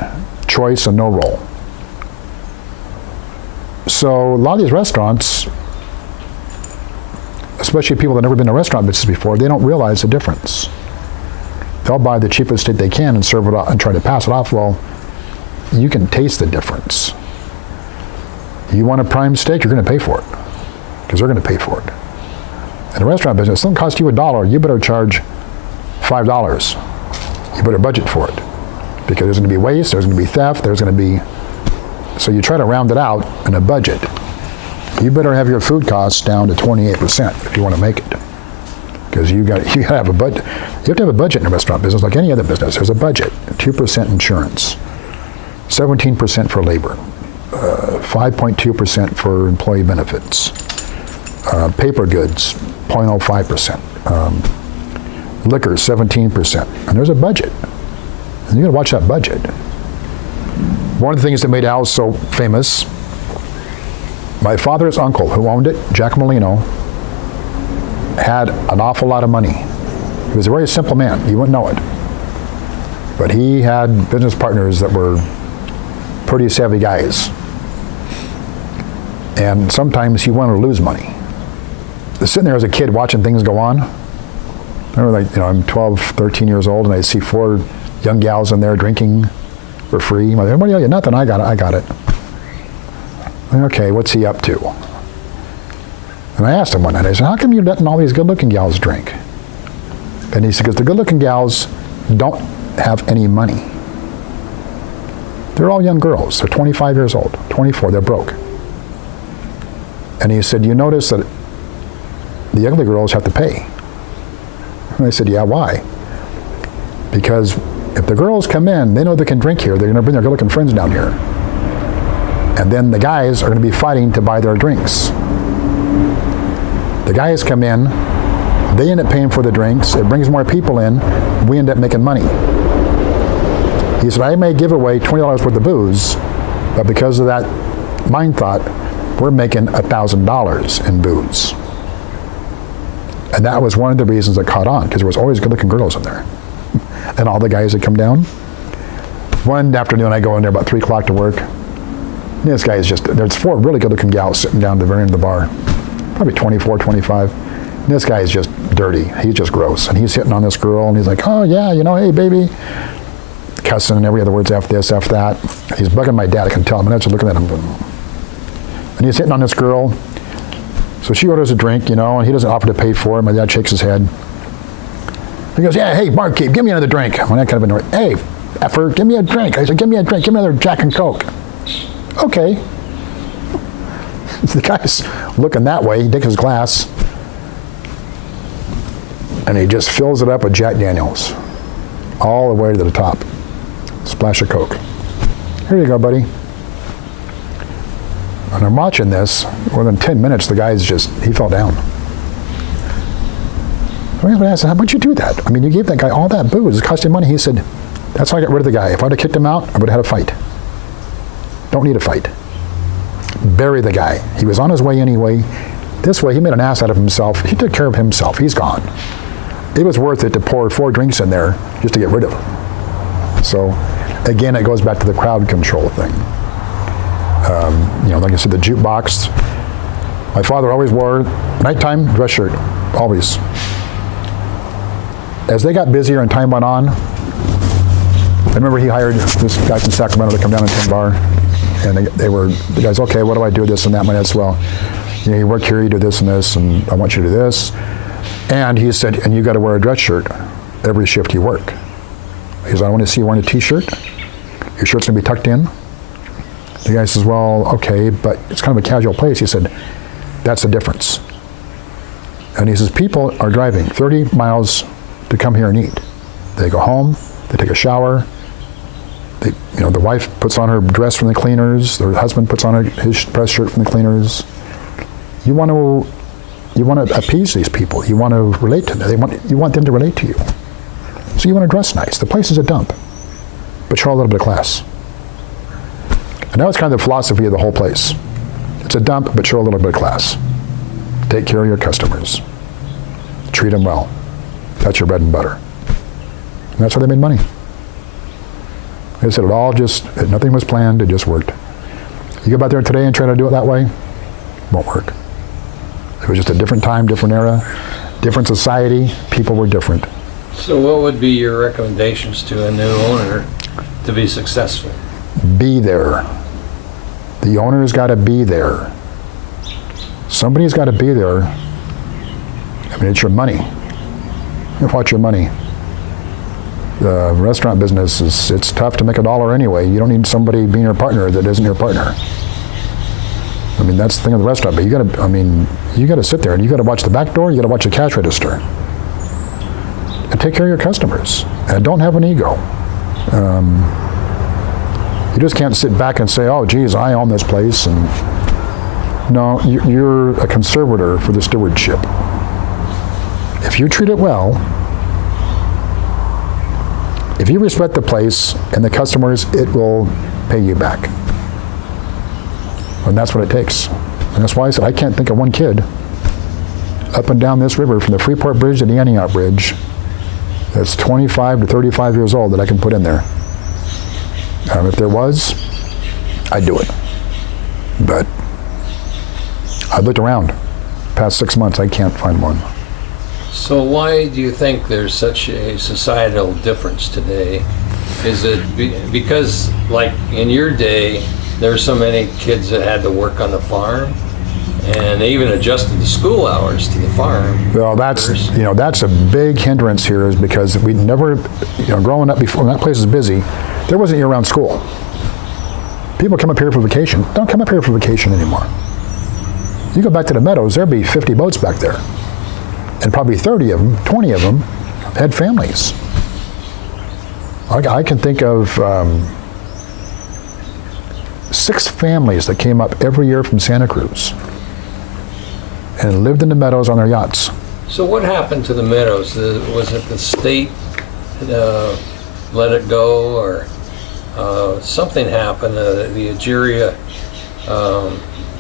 choice, and no roll. So a lot of these restaurants, especially people that have never been in a restaurant business before, they don't realize the difference. They'll buy the cheapest steak they can and serve it and try to pass it off. Well, you can taste the difference. You want a prime steak, you're going to pay for it, because they're going to pay for it. In a restaurant business, something costs you $1, you better charge $5. You better budget for it, because there's going to be waste, there's going to be theft, there's going to be. So you try to round it out in a budget. You better have your food costs down to 28% if you want to make it, because you got to have a budget. You have to have a budget in a restaurant business, like any other business. There's a budget: 2% insurance, 17% for labor, 5.2% for employee benefits, paper goods, 0.05%, liquor, 17%, and there's a budget. And you got to watch that budget. One of the things that made Al's so famous, my father's uncle, who owned it, Jack Molino, had an awful lot of money. He was a very simple man. You wouldn't know it. But he had business partners that were pretty savvy guys. And sometimes he wanted to lose money. Sitting there as a kid watching things go on. I remember, I'm 12, 13 years old, and I see 4 young gals in there drinking for free. What do you? Nothing. I got it. Okay, what's he up to? And I asked him one night, I said, how come you're letting all these good-looking gals drink? And he said, because the good-looking gals don't have any money. They're all young girls. They're 25 years old, 24. They're broke. And he said, you notice that the ugly girls have to pay. And I said, yeah, why? Because if the girls come in, they know they can drink here. They're going to bring their good-looking friends down here. And then the guys are going to be fighting to buy their drinks. The guys come in, they end up paying for the drinks. It brings more people in. We end up making money. He said, I may give away $20 worth of booze, but because of that mind thought, we're making $1,000 in booze. And that was one of the reasons that caught on, because there was always good-looking girls in there. And all the guys would come down. One afternoon, I go in there about 3 o'clock to work. And this guy is just, there's 4 really good-looking gals sitting down at the very end of the bar. Probably 24, 25. And this guy is just dirty. He's just gross. And he's hitting on this girl, and he's like, oh, yeah, you know, hey, baby. Cussing and every other word's after this, after that. He's bugging my dad, I can tell him. And I'm just looking at him. And he's hitting on this girl. So she orders a drink, you know, and he doesn't offer to pay for it. My dad shakes his head. He goes, yeah, hey, barkeep, give me another drink. When I kind of annoyed, hey, effer, give me a drink. I said, give me a drink, give me another Jack and Coke. Okay. The guy's looking that way. He takes his glass, and he just fills it up with Jack Daniels, all the way to the top. Splash of Coke. Here you go, buddy. And I'm watching this. Within 10 minutes, the guy's just, he fell down. I said, how would you do that? I mean, you gave that guy all that booze. It cost him money. He said, that's how I got rid of the guy. If I'd have kicked him out, I would have had a fight. Don't need a fight. Bury the guy. He was on his way anyway. This way, he made an ass out of himself. He took care of himself. He's gone. It was worth it to pour 4 drinks in there just to get rid of him. So, again, it goes back to the crowd control thing. You know, like I said, the jukebox. My father always wore nighttime dress shirt, always. As they got busier and time went on, I remember he hired this guy from Sacramento to come down and tend bar, and the guys, okay, what do I do, this and that? My dad said, well, you know, you work here, you do this and this, and I want you to do this. And he said, and you got to wear a dress shirt every shift you work. He said, I want to see you wearing a t-shirt. Your shirt's going to be tucked in. The guy says, well, okay, but it's kind of a casual place. He said, that's the difference. And he says, people are driving 30 miles to come here and eat. They go home, they take a shower, the wife puts on her dress from the cleaners, their husband puts on his press shirt from the cleaners. You want to appease these people. You want to relate to them. You want them to relate to you. So you want to dress nice. The place is a dump, but show a little bit of class. And that was kind of the philosophy of the whole place. It's a dump, but show a little bit of class. Take care of your customers. Treat them well. That's your bread and butter. And that's how they made money. Like I said, nothing was planned, it just worked. You go out there today and try to do it that way, won't work. It was just a different time, different era, different society, people were different. So what would be your recommendations to a new owner to be successful? Be there. The owner's got to be there. Somebody's got to be there. I mean, it's your money. Watch your money. The restaurant business it's tough to make $1 anyway. You don't need somebody being your partner that isn't your partner. I mean, that's the thing of the restaurant, but you gotta sit there and you gotta watch the back door, you gotta watch the cash register. And take care of your customers. And don't have an ego. You just can't sit back and say, oh, geez, I own this place. And no, you're a conservator for the stewardship. If you treat it well, if you respect the place and the customers, it will pay you back. And that's what it takes. And that's why I said I can't think of one kid up and down this river from the Freeport Bridge to the Antioch Bridge that's 25 to 35 years old that I can put in there. If there was, I'd do it. But I've looked around. Past 6 months, I can't find one. So why do you think there's such a societal difference today? Is it because, like in your day, there were so many kids that had to work on the farm, and they even adjusted the school hours to the farm? Well, that's a big hindrance here, is because we never, growing up before, when that place is busy, there wasn't year-round school. People come up here for vacation. Don't come up here for vacation anymore. You go back to the meadows, there'd be 50 boats back there. And probably 30 of them, 20 of them, had families. I can think of 6 families that came up every year from Santa Cruz and lived in the meadows on their yachts. So what happened to the meadows? Was it the state let it go, or something happened? The Algeria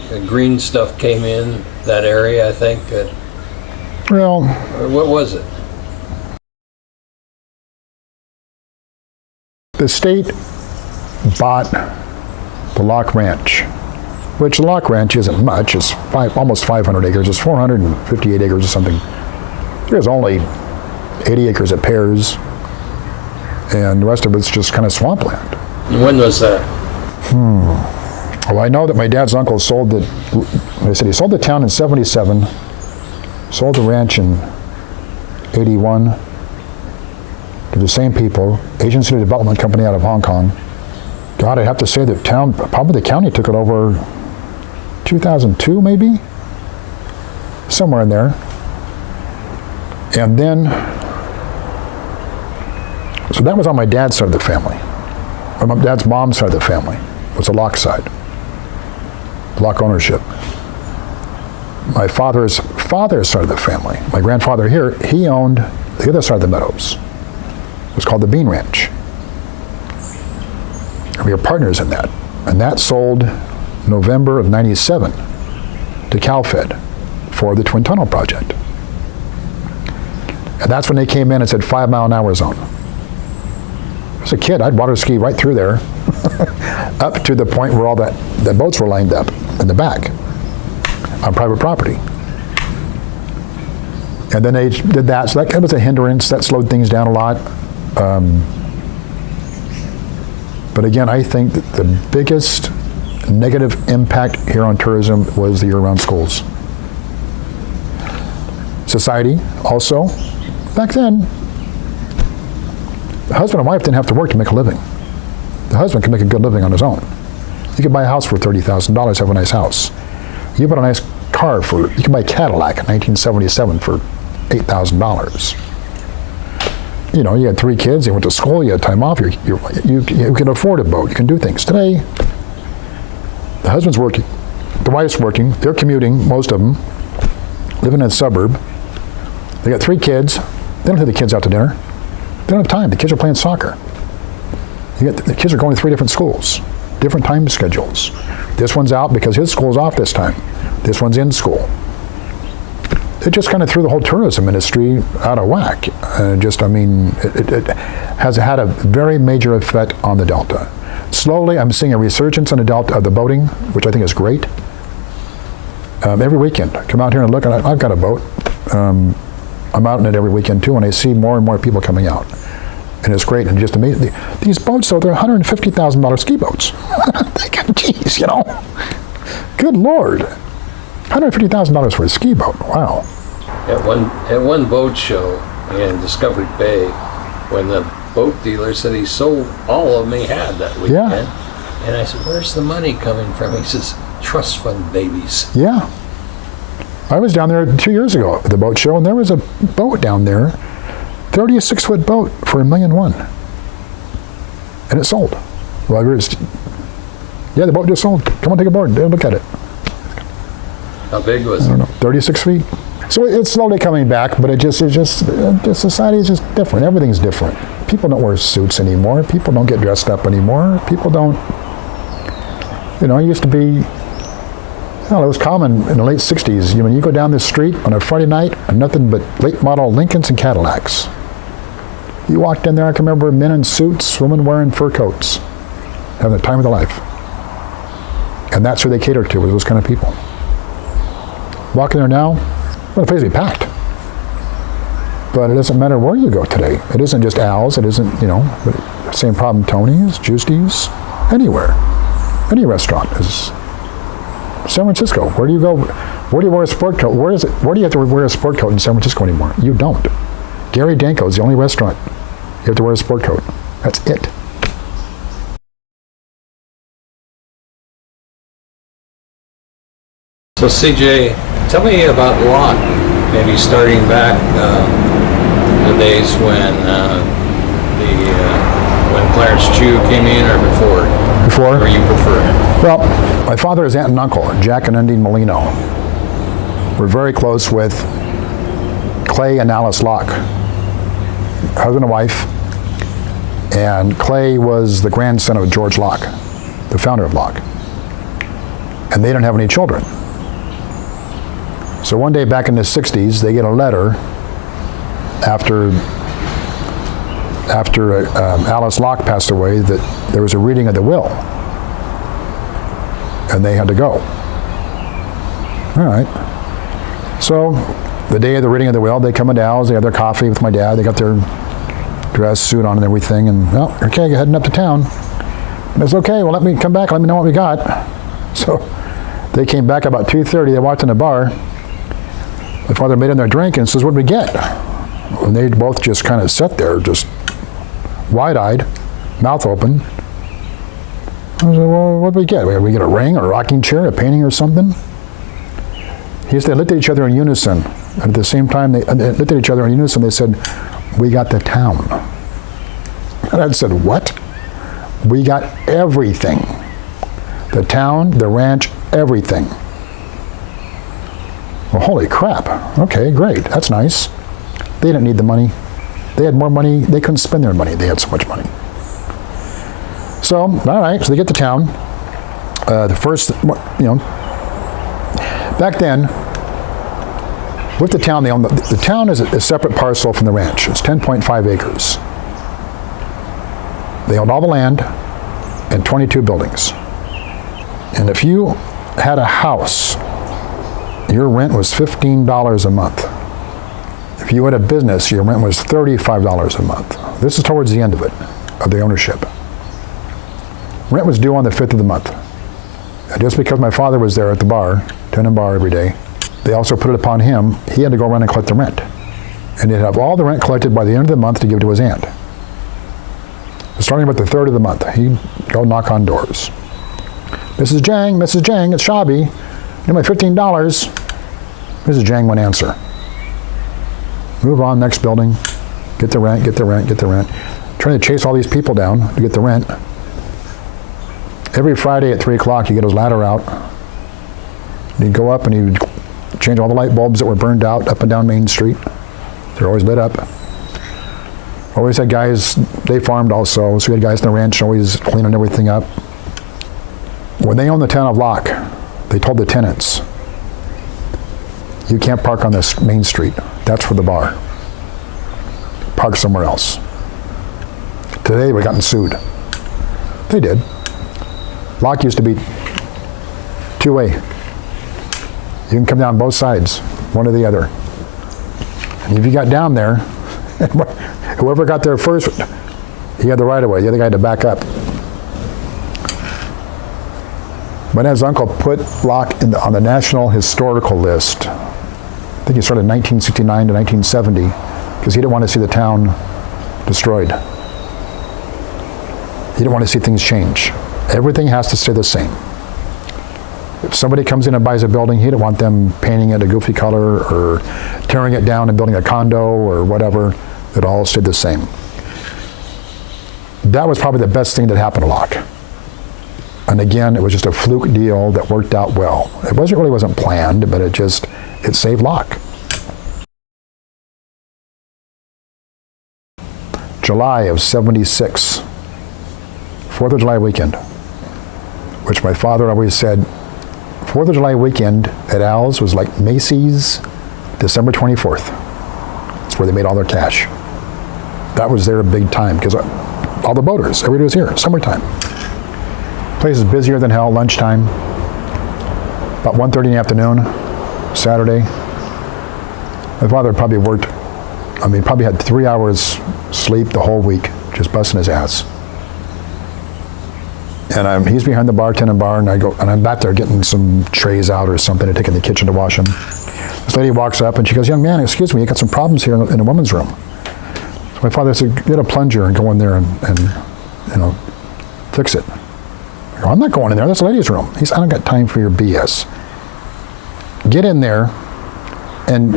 the green stuff came in that area, I think. Well, or what was it? The state bought the Locke Ranch, which the Locke Ranch isn't much. It's almost 500 acres. It's 458 acres or something. There's only 80 acres of pears, and the rest of it's just kind of swampland. When was that? Well, I know that my dad's uncle sold they said he sold the town in 77, sold the ranch in 81 to the same people, Asian City Development Company out of Hong Kong. God, I'd have to say the town, probably the county took it over 2002 maybe? Somewhere in there. And then, so that was on my dad's side of the family. On my dad's mom's side of the family was the Locke side. Locke ownership. My father's side of the family, my grandfather here, he owned the other side of the meadows. It was called the Bean Ranch. And we were partners in that. And that sold November of 97 to CalFed for the Twin Tunnel project. And that's when they came in and said 5-mile-an-hour zone. As a kid, I'd water ski right through there, up to the point where all the boats were lined up in the back on private property. And then they did that, so that was a hindrance, that slowed things down a lot. But again, I think that the biggest negative impact here on tourism was the year-round schools. Society, also, back then, the husband and wife didn't have to work to make a living. The husband could make a good living on his own. You could buy a house for $30,000, have a nice house. You buy a nice car you could buy a Cadillac in 1977 for $8,000. You know, you had 3 kids, you went to school, you had time off, you can afford a boat, you can do things. Today, the husband's working, the wife's working, they're commuting, most of them, living in a suburb. They got 3 kids, they don't take the kids out to dinner. They don't have time, the kids are playing soccer. The kids are going to 3 different schools, different time schedules. This one's out because his school's off this time. This one's in school. It just kind of threw the whole tourism industry out of whack. It has had a very major effect on the Delta. Slowly, I'm seeing a resurgence in the Delta of the boating, which I think is great. Every weekend, I come out here and look, and I've got a boat. I'm out in it every weekend too, and I see more and more people coming out. And it's great, and just amazing. These boats, though, they're $150,000 ski boats. Geez, you know. Good Lord. $150,000 for a ski boat, wow. At one boat show in Discovery Bay, when the boat dealer said he sold all of them he had that weekend, yeah. And I said, where's the money coming from? He says, trust fund babies. Yeah. I was down there 2 years ago at the boat show, and there was a boat down there, 36-foot boat for $1.1 million. And it sold. Well, the boat just sold. Come on, take a board. Look at it. How big was it? I don't know, 36 feet. So it's slowly coming back, but society is just different. Everything's different. People don't wear suits anymore. People don't get dressed up anymore. People don't, it used to be, it was common in the late 60s. You go down the street on a Friday night and nothing but late model Lincolns and Cadillacs. You walked in there, I can remember men in suits, women wearing fur coats, having the time of their life. And that's who they catered to, was those kind of people. Walking there now, well, the place will be packed. But it doesn't matter where you go today. It isn't just Al's, it isn't, but same problem, Tony's, Juicy's, anywhere. Any restaurant is. San Francisco, where do you go? Where do you wear a sport coat? Where do you have to wear a sport coat in San Francisco anymore? You don't. Gary Danko is the only restaurant you have to wear a sport coat. That's it. So CJ, tell me about Locke, maybe starting back the days when when Clarence Chew came in, or before? Before? Or you prefer it? Well, my father's aunt and uncle, Jack and Undine Molino, were very close with Clay and Alice Locke, husband and wife. And Clay was the grandson of George Locke, the founder of Locke. And they didn't have any children. So one day back in the 60s, they get a letter after Alice Locke passed away that there was a reading of the will. And they had to go. All right. So the day of the reading of the will, they come in the house, they have their coffee with my dad, they got their dress, suit on and everything, and, well, okay, heading up to town. And it's okay, well, let me come back, let me know what we got. So they came back about 2:30, they walked in the bar. My father made them their drink and says, what did we get? And they both just kind of sat there, just wide-eyed, mouth open. I said, well, what did we get? Did we get a ring or a rocking chair, a painting or something? They looked at each other in unison. And at the same time they looked at each other in unison, they said, we got the town. And I said, what? We got everything. The town, the ranch, everything. Well, holy crap. Okay, great. That's nice. They didn't need the money. They had more money. They couldn't spend their money. They had so much money. So, all right, so they get to town. The first, back then, with the town, they own the town is a separate parcel from the ranch. It's 10.5 acres. They owned all the land and 22 buildings. And if you had a house, your rent was $15 a month. If you had a business, your rent was $35 a month. This is towards the end of it, of the ownership. Rent was due on the 5th of the month. And just because my father was there at the bar, tending bar every day, they also put it upon him, he had to go around and collect the rent. And he'd have all the rent collected by the end of the month to give to his aunt. Starting about the 3rd of the month, he'd go knock on doors. Mrs. Jang, it's Shabby. Give me $15. Mrs. Jang wouldn't answer. Move on, next building. Get the rent. Trying to chase all these people down to get the rent. Every Friday at 3 o'clock, you get his ladder out. He'd go up and he'd change all the light bulbs that were burned out up and down Main Street. They're always lit up. Always had guys, they farmed also, so we had guys in the ranch always cleaning everything up. When they owned the town of Locke, they told the tenants, you can't park on this Main Street. That's for the bar. Park somewhere else. Today, we've gotten sued. They did. Locke used to be two-way. You can come down both sides, one or the other. And if you got down there, whoever got there first, he had the right of way. The other guy had to back up. But his uncle put Locke on the National Historical List. I think he started in 1969 to 1970 because he didn't want to see the town destroyed. He didn't want to see things change. Everything has to stay the same. If somebody comes in and buys a building, he didn't want them painting it a goofy color or tearing it down and building a condo or whatever. It all stayed the same. That was probably the best thing that happened to Locke. And again, it was just a fluke deal that worked out well. It really wasn't planned, but it saved Locke. July of '76, 4th of July weekend, which my father always said, 4th of July weekend at Al's was like Macy's December 24th. That's where they made all their cash. That was their big time because all the boaters, everybody was here, summertime. Place is busier than hell, lunchtime. About 1:30 in the afternoon, Saturday. My father probably worked, probably had 3 hours sleep the whole week, just busting his ass. And he's behind the bartending bar, and I'm back there getting some trays out or something to take in the kitchen to wash them. This lady walks up and she goes, "Young man, excuse me, you got some problems here in the women's room." So my father said, "Get a plunger and go in there and fix it." I go, "I'm not going in there. That's the ladies' room." He said, "I don't got time for your BS." get in there and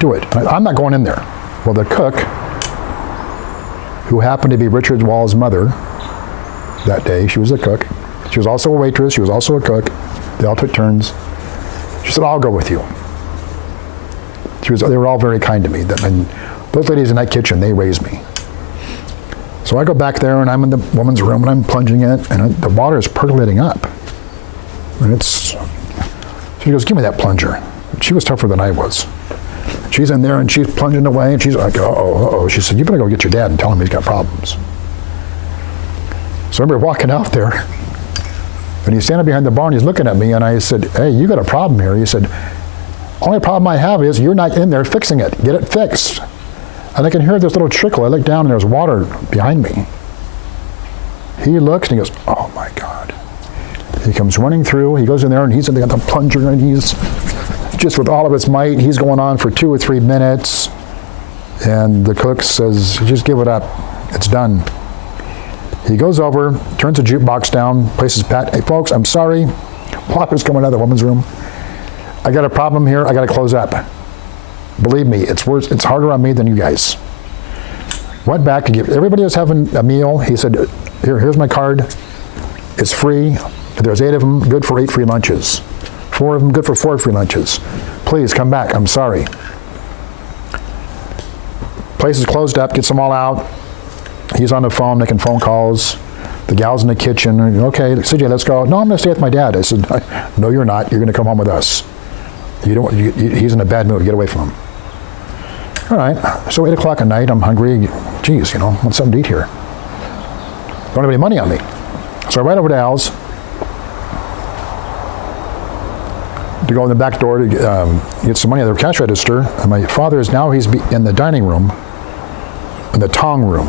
do it. I'm not going in there. Well, the cook, who happened to be Richard Wall's mother that day, she was a cook. She was also a waitress. She was also a cook. They all took turns. She said, I'll go with you. They were all very kind to me. And those ladies in that kitchen, they raised me. So I go back there, and I'm in the woman's room, and I'm plunging it, and the water is percolating up. And she goes, give me that plunger. She was tougher than I was. She's in there, and she's plunging away, and she's like, uh-oh. She said, you better go get your dad and tell him he's got problems. So I remember walking out there, and he's standing behind the bar, and he's looking at me, and I said, hey, you got a problem here. He said, only problem I have is you're not in there fixing it. Get it fixed. And I can hear this little trickle. I look down, and there's water behind me. He looks, and he goes, oh, my God. He comes running through. He goes in there, and he's in the plunger, and he's just with all of his might. He's going on for 2 or 3 minutes. And the cook says, just give it up. It's done. He goes over, turns the jukebox down, places Pat. Hey, folks, I'm sorry. Water's coming out of the woman's room. I got a problem here. I got to close up. Believe me, it's worse. It's harder on me than you guys. Went back to give everybody was having a meal. He said, here's my card. It's free. There's 8 of them, good for 8 free lunches. 4 of them, good for 4 free lunches. Please come back. I'm sorry. Place is closed up. Gets them all out. He's on the phone making phone calls. The gal's in the kitchen. Okay, CJ, let's go. No, I'm going to stay with my dad. I said, no, you're not. You're going to come home with us. He's in a bad mood. Get away from him. All right. So 8 o'clock at night, I'm hungry. Geez, I want something to eat here. Don't have any money on me. So I ride over to Al's to go in the back door to get some money out of the cash register. And my father he's in the dining room, in the tong room,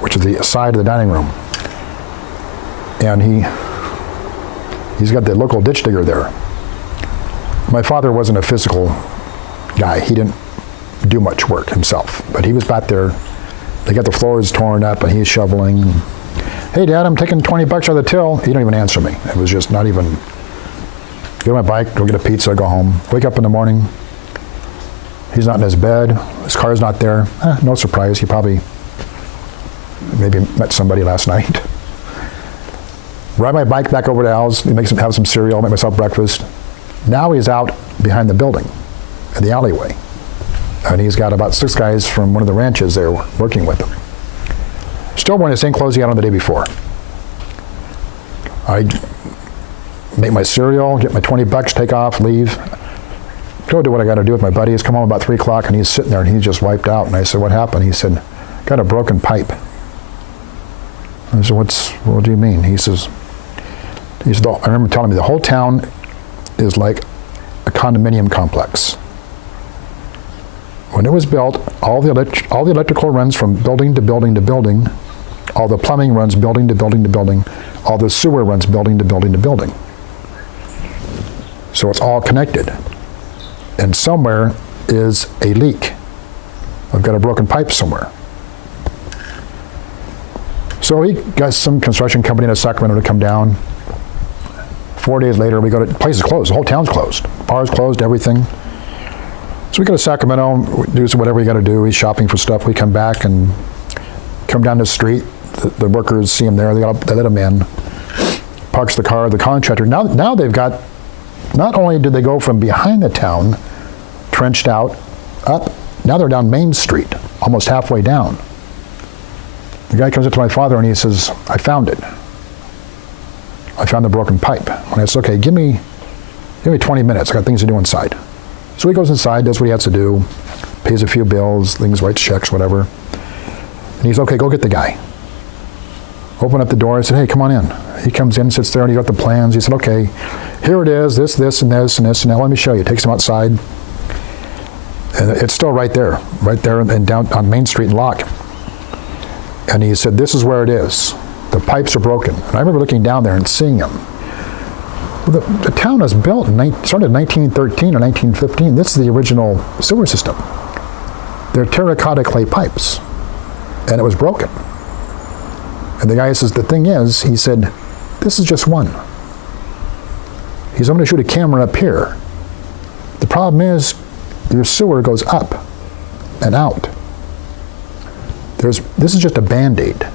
which is the side of the dining room. And he's got the local ditch digger there. My father wasn't a physical guy. He didn't do much work himself, but he was back there. They got the floors torn up, and he's shoveling. Hey, Dad, I'm taking $20 out of the till. He don't even answer me. It was just not even. Get on my bike, go get a pizza, go home. Wake up in the morning. He's not in his bed. His car's not there. No surprise. He probably maybe met somebody last night. Ride my bike back over to Al's. Have some cereal. Make myself breakfast. Now he's out behind the building, in the alleyway. And he's got about 6 guys from one of the ranches there working with him. Still wearing the same clothes he had on the day before. I make my cereal, get my $20, take off, leave. Go do what I got to do with my buddies. Come home about 3 o'clock, and he's sitting there, and he's just wiped out. And I said, what happened? He said, got a broken pipe. I said, what do you mean? He says, I remember telling me the whole town is like a condominium complex. When it was built, all the electrical runs from building to building to building. All the plumbing runs building to building to building. All the sewer runs building to building to building. So it's all connected. And somewhere is a leak. I've got a broken pipe somewhere. So he got some construction company in Sacramento to come down. 4 days later, we go to, the place is closed, the whole town's closed. Bar's closed, everything. So we go to Sacramento, do whatever we got to do. He's shopping for stuff. We come back and come down the street. The workers see him there. They let him in. Parks the car. The contractor. Now they've got. Not only did they go from behind the town, trenched out, up. Now they're down Main Street, almost halfway down. The guy comes up to my father and he says, "I found it. I found the broken pipe." And I said, "Okay, give me 20 minutes. I got things to do inside." So he goes inside, does what he has to do, pays a few bills, things, writes checks, whatever. And he's, "Okay, go get the guy." Open up the door. I said, "Hey, come on in." He comes in, sits there, and he got the plans. He said, "Okay, here it is, this, and this, and this, and now let me show you." Takes him outside. And it's still right there and down on Main Street in Locke. And he said, "This is where it is. The pipes are broken." And I remember looking down there and seeing them. Well, the town was built, started in 1913 or 1915. This is the original sewer system. They're terracotta clay pipes. And it was broken. And the guy says, the thing is, he said, "This is just one." He's, "I'm going to shoot a camera up here. The problem is your sewer goes up and out. This is just a Band-Aid.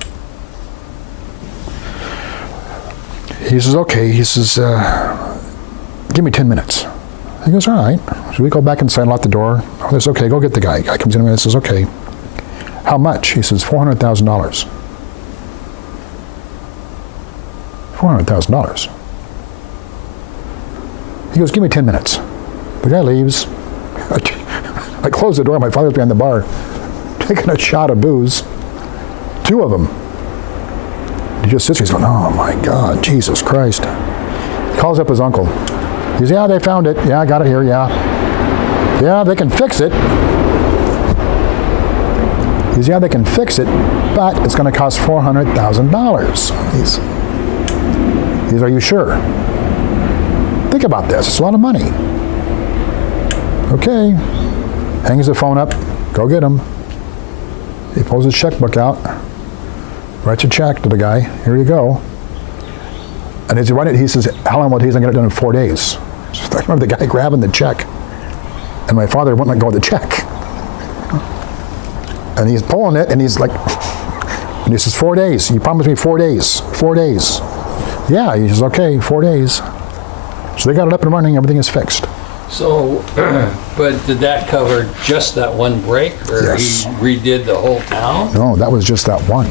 He says, okay. He says, give me 10 minutes. He goes, all right. So we go back inside, lock the door. Oh, that's okay. Go get the guy. Guy comes in and says, okay. How much? He says, $400,000. $400,000. He goes, give me 10 minutes. The guy leaves. I close the door. My father's behind the bar, taking a shot of booze. 2 of them. He just sits here. He's going, oh my God, Jesus Christ. He calls up his uncle. He says, yeah, they found it. Yeah, I got it here, yeah. Yeah, they can fix it. He says, yeah, they can fix it, but it's going to cost $400,000. He says, are you sure? Think about this. It's a lot of money. Okay. Hangs the phone up. Go get him. He pulls his checkbook out. Writes a check to the guy. Here you go. And as he writes it, he says, how long will it take? I'm going to get it done in 4 days. So I remember the guy grabbing the check. And my father wouldn't let go of the check. And he's pulling it, and he's like, and he says, 4 days. You promised me 4 days. 4 days. Yeah, he says, okay, 4 days. So they got it up and running. Everything is fixed. So, but did that cover just that one break, or Yes. he redid the whole town? No, that was just that one.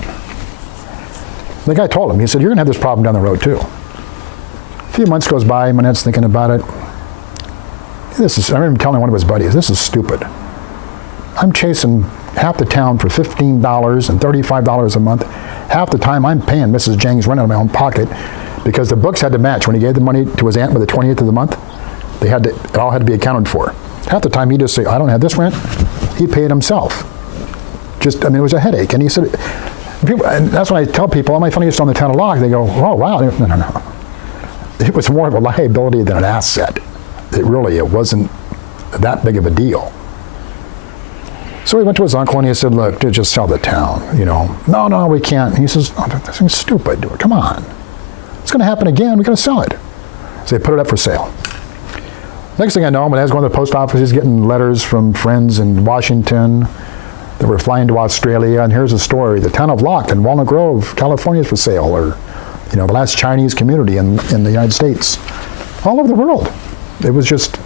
The guy told him, he said, you're going to have this problem down the road too. A few months goes by, Manette's thinking about it. I remember telling one of his buddies, this is stupid. I'm chasing half the town for $15 and $35 a month. Half the time I'm paying Mrs. Jang's rent out of my own pocket because the books had to match. When he gave the money to his aunt by the 20th of the month, it all had to be accounted for. Half the time he'd just say, I don't have this rent. He'd pay it himself. It was a headache. And he said, and that's when I tell people, am I funniest on the town of Locke? They go, oh, wow. No. It was more of a liability than an asset. It wasn't that big of a deal. So he went to his uncle and he said, look, just sell the town, No, we can't. And he says, oh, that seems stupid. Come on. It's going to happen again. We got to sell it. So they put it up for sale. Next thing I know, when I was going to the post office, he's getting letters from friends in Washington that were flying to Australia. And here's a story. The town of Locke in Walnut Grove, California is for sale. Or, the last Chinese community in the United States. All over the world. It was just,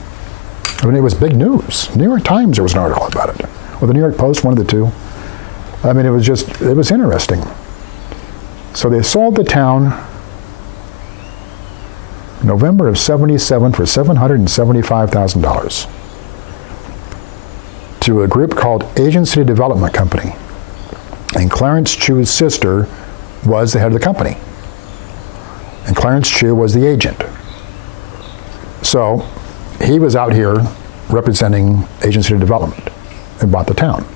it was big news. New York Times, there was an article about it. Or the New York Post, one of the two. It was interesting. So they sold the town November of '77 for $775,000 to a group called Agency Development Company. And Clarence Chu's sister was the head of the company. And Clarence Chu was the agent. So he was out here representing Agency Development and bought the town.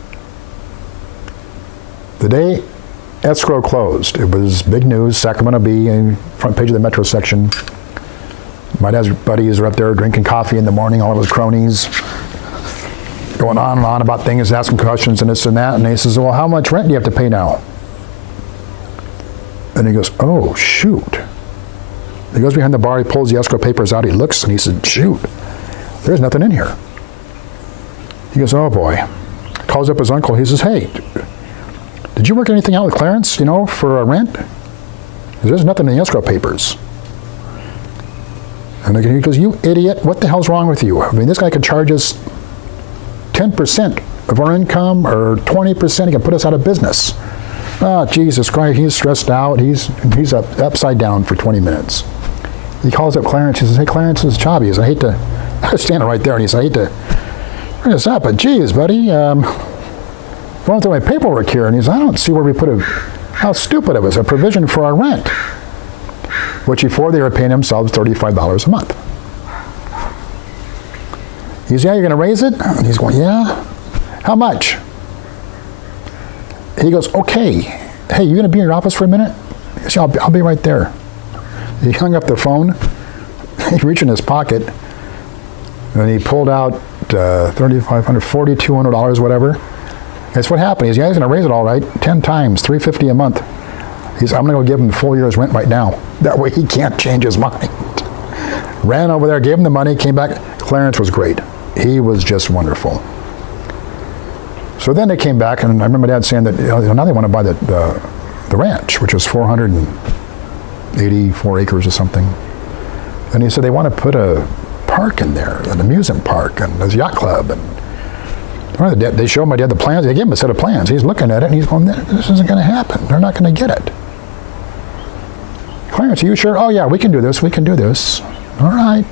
The day escrow closed, it was big news, Sacramento Bee, front page of the Metro section. My dad's buddies are up there drinking coffee in the morning, all of his cronies, going on and on about things, asking questions and this and that. And he says, well, how much rent do you have to pay now? And he goes, oh, shoot. He goes behind the bar, he pulls the escrow papers out, he looks, and he said, shoot, there's nothing in here. He goes, oh boy. Calls up his uncle, he says, hey, did you work anything out with Clarence, for a rent? There's nothing in the escrow papers. And he goes, you idiot, what the hell's wrong with you? This guy could charge us 10% of our income or 20%, he can put us out of business. Oh, Jesus Christ, he's stressed out, he's upside down for 20 minutes. He calls up Clarence, he says, hey, Clarence, this is Chavi. He says, I was standing right there, and he says, I hate to bring this up, but geez, buddy, going through my paperwork here, and he says, I don't see where we put how stupid it was, a provision for our rent, which before they were paying themselves $35 a month. He says, yeah, you're going to raise it? And he's going, yeah. How much? He goes, okay. Hey, you going to be in your office for a minute? He goes, yeah, I'll be right there. He hung up the phone. He reached in his pocket, and he pulled out $3,500, $4,200, whatever. That's what happened. He says, yeah, he's going to raise it all right, 10 times, $350 a month. He says, I'm going to go give him the full year's rent right now. That way he can't change his mind. Ran over there, gave him the money, came back. Clarence was great. he was just wonderful. So then they came back, and I remember Dad saying that now they want to buy the ranch, which was 484 acres or something. And he said they want to put a park in there, an amusement park, and there's a yacht club. And they showed my dad the plans. They gave him a set of plans. He's looking at it, and he's going, this isn't going to happen. They're not going to get it. Clarence, are you sure? Oh, yeah, we can do this. We can do this. All right.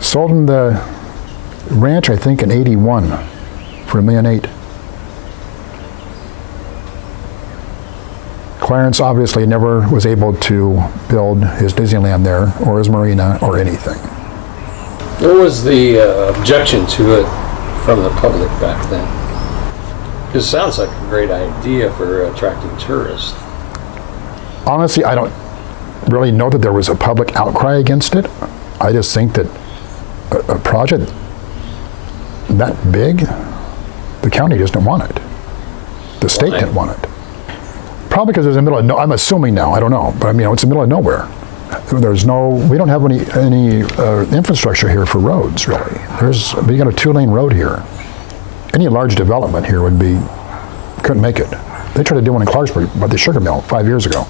Sold him the ranch, I think, in 81 for $1.8 million. Clarence obviously never was able to build his Disneyland there, or his marina, or anything. What was the objection to it from the public back then? Because it sounds like a great idea for attracting tourists. Honestly, I don't really know that there was a public outcry against it. I just think that a project that big, the county just didn't want it. The state didn't want it. Probably because it's in the middle of I'm assuming now, I don't know, but I mean, it's in the middle of nowhere. We don't have any infrastructure here for roads, really. We got a 2-lane road here. Any large development here couldn't make it. They tried to do one in Clarksburg, but the sugar mill 5 years ago.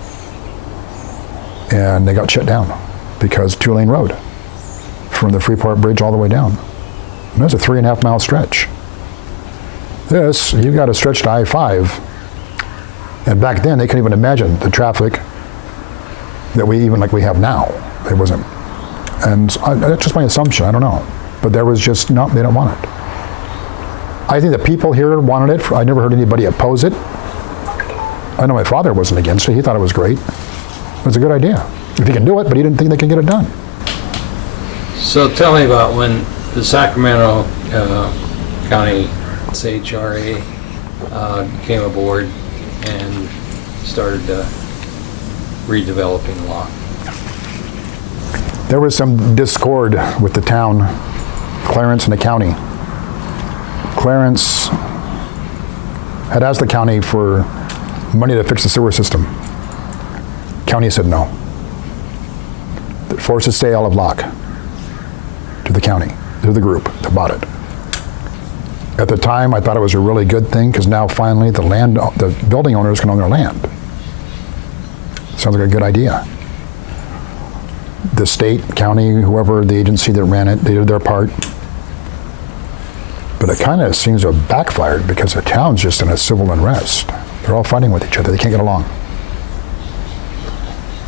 And they got shut down because 2-lane road from the Freeport Bridge all the way down. And that's a 3.5 mile stretch. You've got a stretch to I-5. And back then, they couldn't even imagine the traffic that we have now. It wasn't. And that's just my assumption, I don't know. But there was just, no, they don't want it. I think the people here wanted it. I never heard anybody oppose it. I know my father wasn't against it. He thought it was great. It was a good idea. If he can do it, but he didn't think they could get it done. So tell me about when the Sacramento County CHRA came aboard and started redeveloping Locke. There was some discord with the town, Clarence and the county. Clarence had asked the county for money to fix the sewer system. County said no. It forced the sale of Locke to the county, to the group that bought it. At the time, I thought it was a really good thing because now finally the building owners can own their land. Sounds like a good idea. The state, county, whoever, the agency that ran it, they did their part. But it kind of seems to have backfired because the town's just in a civil unrest. They're all fighting with each other. They can't get along.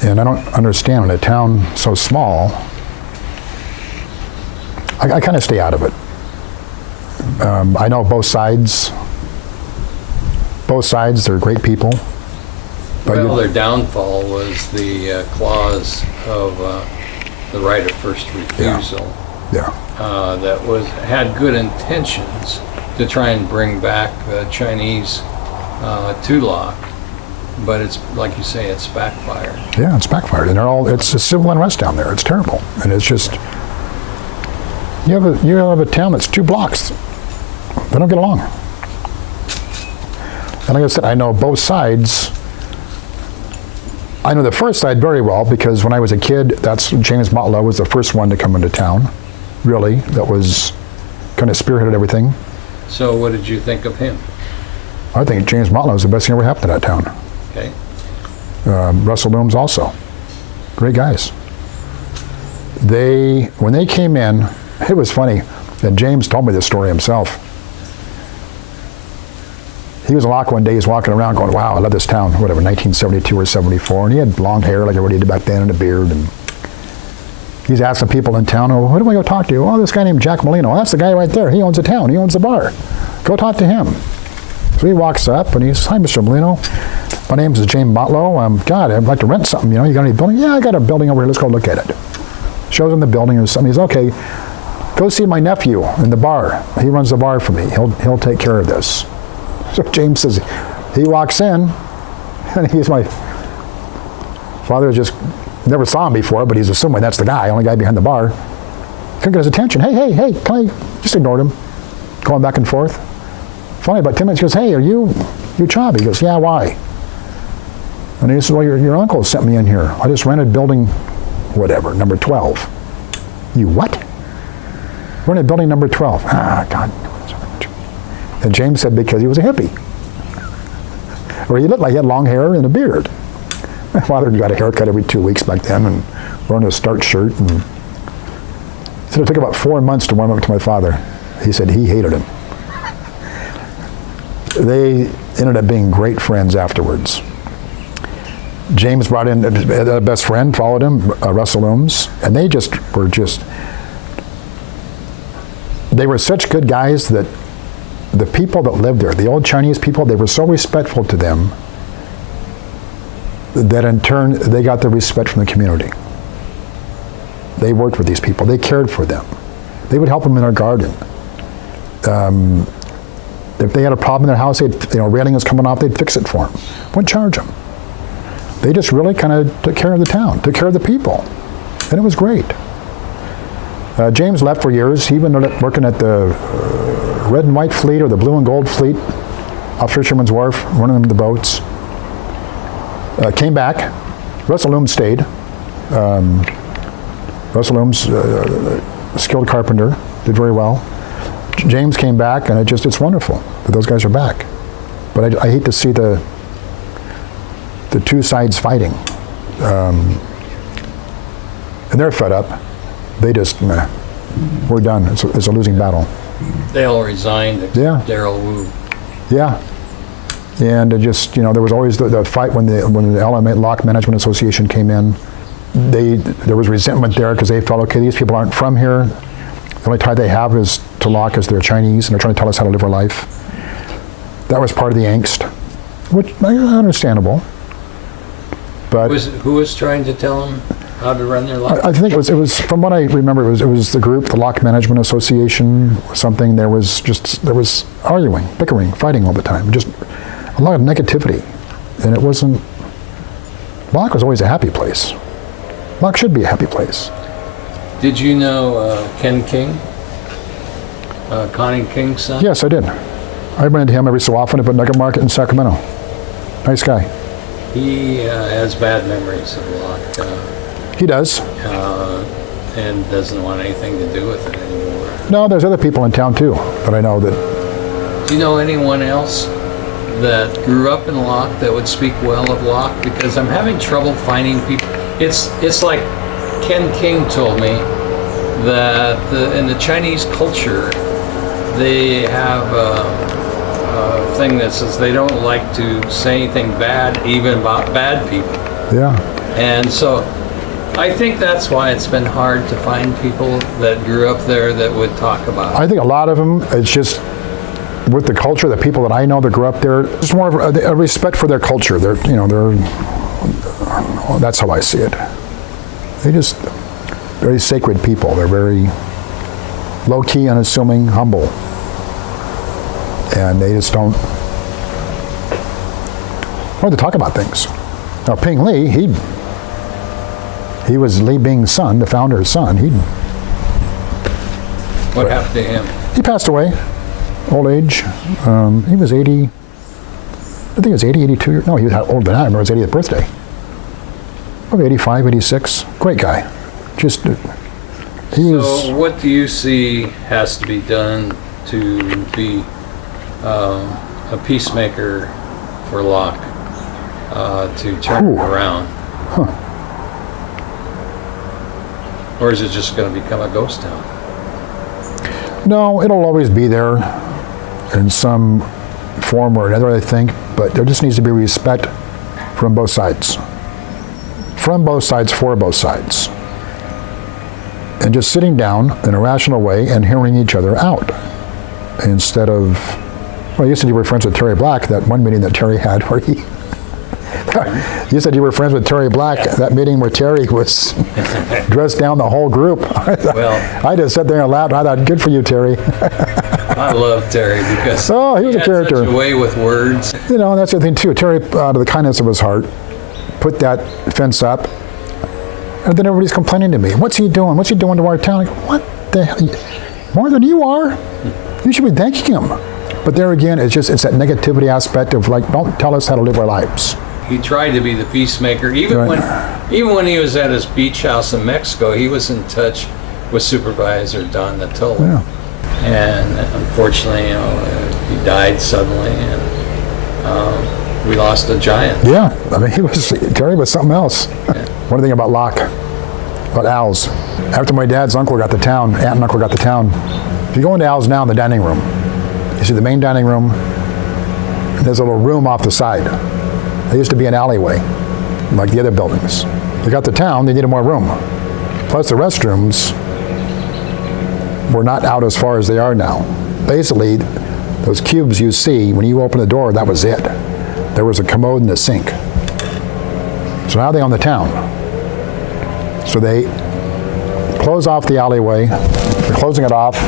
And I don't understand, in a town so small, I kind of stay out of it. I know both sides. Both sides, they're great people. Well, their downfall was the clause of the right of first refusal. Yeah. That had good intentions to try and bring back the Chinese to Locke, but it's like you say, it's backfired. Yeah, it's backfired, and it's a civil unrest down there. It's terrible, and it's just you have a town that's 2 blocks. They don't get along. And like I said, I know both sides. I know the first side very well because when I was a kid, that's James Motlow was the first one to come into town, really, that was kind of spearheaded everything. So what did you think of him? I think James Motlow was the best thing ever happened to that town. Okay. Russell Looms also. Great guys. When they came in, it was funny, and James told me this story himself. He was in Locke one day, he's walking around going, wow, I love this town, whatever, 1972 or 74, and he had long hair like everybody did back then and a beard, and he's asking people in town, oh, who do I go talk to? Oh, this guy named Jack Molino. Oh, that's the guy right there, he owns the town, he owns the bar. Go talk to him. So he walks up and he says, hi, Mr. Molino. My name is James Motlow. God, I'd like to rent something, you got any building? Yeah, I got a building over here, let's go look at it. Shows him the building or something, he's okay, go see my nephew in the bar. He runs the bar for me, he'll take care of this. So James says, he walks in, and my father just never saw him before, but he's assuming that's the guy, only guy behind the bar. Couldn't get his attention. Hey, can I, just ignored him, going back and forth. Finally, about 10 minutes, he goes, hey, are you Chobby? He goes, yeah, why? And he says, well, your uncle sent me in here. I just rented building, whatever, number 12. You what? We're in building number 12. Ah, God. And James said because he was a hippie. Or he looked like he had long hair and a beard. My father got a haircut every 2 weeks back then and wore a starched shirt. And he said it took about 4 months to warm up to my father. He said he hated him. They ended up being great friends afterwards. James brought in a best friend, followed him, Russell Ooms, and they were such good guys that the people that lived there, the old Chinese people, they were so respectful to them that in turn they got the respect from the community. They worked with these people. They cared for them. They would help them in their garden. If they had a problem in their house, railing was coming off, they'd fix it for them. Wouldn't charge them. They just really kind of took care of the town, took care of the people, and it was great. James left for years. He ended up working at the Red and White Fleet or the Blue and Gold Fleet off Fisherman's Wharf, running the boats. Came back. Russell Ooms stayed. Russell Ooms, skilled carpenter, did very well. James came back, and it's wonderful that those guys are back. But I hate to see the two sides fighting. And they're fed up. They just, we're done. It's a losing battle. They all resigned except Yeah. Daryl Wu. Yeah. And there was always the fight when the Locke Management Association came in. There was resentment there because they felt, okay, these people aren't from here. The only tie they have is to Locke as they're Chinese, and they're trying to tell us how to live our life. That was part of the angst, which understandable. But Who was trying to tell them how to run their life? I think it was from what I remember, it was the group, the Locke Management Association, or something. There was arguing, bickering, fighting all the time, just a lot of negativity, and it wasn't. Locke was always a happy place. Locke should be a happy place. Did you know Ken King? Connie King's son? Yes, I did. I run into him every so often at the Nugget Market in Sacramento. Nice guy. He has bad memories of Locke. He does. And doesn't want anything to do with it anymore. No, there's other people in town too that I know that. Do you know anyone else that grew up in Locke that would speak well of Locke? Because I'm having trouble finding people. It's like Ken King told me that in the Chinese culture, they have a thing that says they don't like to say anything bad, even about bad people. Yeah. And so I think that's why it's been hard to find people that grew up there that would talk about it. I think a lot of them, it's just with the culture, the people that I know that grew up there, it's more of a respect for their culture. That's how I see it. They just very sacred people. They're very low-key, unassuming, humble. And they just don't want to talk about things. Now, Ping Li, he was Li Bing's son, the founder's son. What happened to him? He passed away, old age. He was 80, I think he was 80, 82 years. No, he was older than I. I remember his 80th birthday. Probably 85, 86. Great guy. So what do you see has to be done to be a peacemaker for Locke to turn it around? Huh. Or is it just going to become a ghost town? No, it'll always be there in some form or another, I think, but there just needs to be respect from both sides. From both sides, for both sides. And just sitting down in a rational way and hearing each other out. Instead of, you said you were friends with Terry Black, that one meeting that Terry had where he, you said you were friends with Terry Black, that meeting where Terry was dressed down the whole group. I just sat there and laughed. I thought, good for you, Terry. I love Terry because he was a character. Such a way with words. That's the thing too. Terry, out of the kindness of his heart, put that fence up, and then everybody's complaining to me. What's he doing? What's he doing to our town? Like, what the hell? More than you are. You should be thanking him. But there again, it's that negativity aspect of don't tell us how to live our lives. He tried to be the peacemaker. Even when he was at his beach house in Mexico, he was in touch was Supervisor Don Natolo. Yeah. And unfortunately, he died suddenly, and we lost a giant. Yeah, I mean, Terry was something else. Yeah. One thing about Locke, about Al's. After my dad's uncle got to town, aunt and uncle got to town, if you go into Al's now in the dining room, you see the main dining room, and there's a little room off the side. There used to be an alleyway, like the other buildings. They got to town, they needed more room. Plus the restrooms were not out as far as they are now. Basically, those cubes you see, when you open the door, that was it. There was a commode and a sink. So now they own the town. So they close off the alleyway, they're closing it off,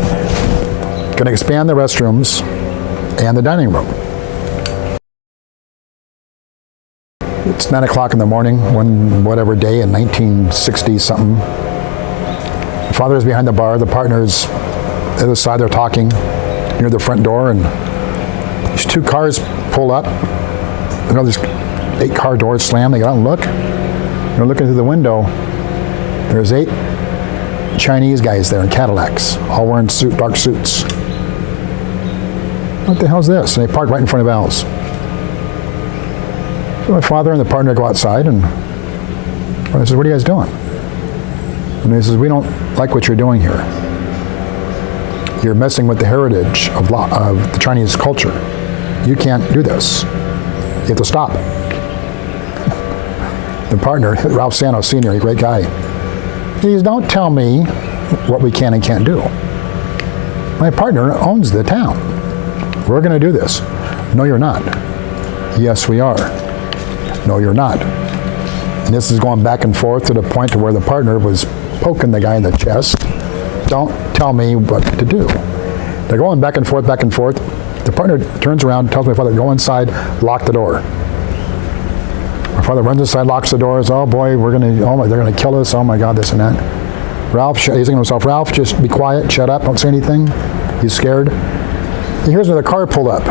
going to expand the restrooms and the dining room. It's 9 o'clock in the morning, one whatever day in 1960 something. The father's behind the bar, the partner's on the other side, they're talking near the front door, and these two cars pull up. You know, these 8-car doors slam, they get out and look. They're looking through the window. There's 8 Chinese guys there in Cadillacs, all wearing dark suits. What the hell's this? And they park right in front of Al's. So my father and the partner go outside, and I said, "What are you guys doing?" And he says, "We don't like what you're doing here. You're messing with the heritage of the Chinese culture. You can't do this. You have to stop." The partner, Ralph Santos Sr., a great guy, he says, "Don't tell me what we can and can't do. My partner owns the town. We're going to do this." "No, you're not." "Yes, we are." "No, you're not." And this is going back and forth to the point to where the partner was poking the guy in the chest. "Don't tell me what to do." They're going back and forth, back and forth. The partner turns around, tells my father, "Go inside, lock the door." My father runs inside, locks the doors. "Oh boy, they're gonna kill us. Oh my God, this and that." Ralph, he's thinking to himself, "Ralph, just be quiet, shut up, don't say anything." He's scared. He hears another car pull up.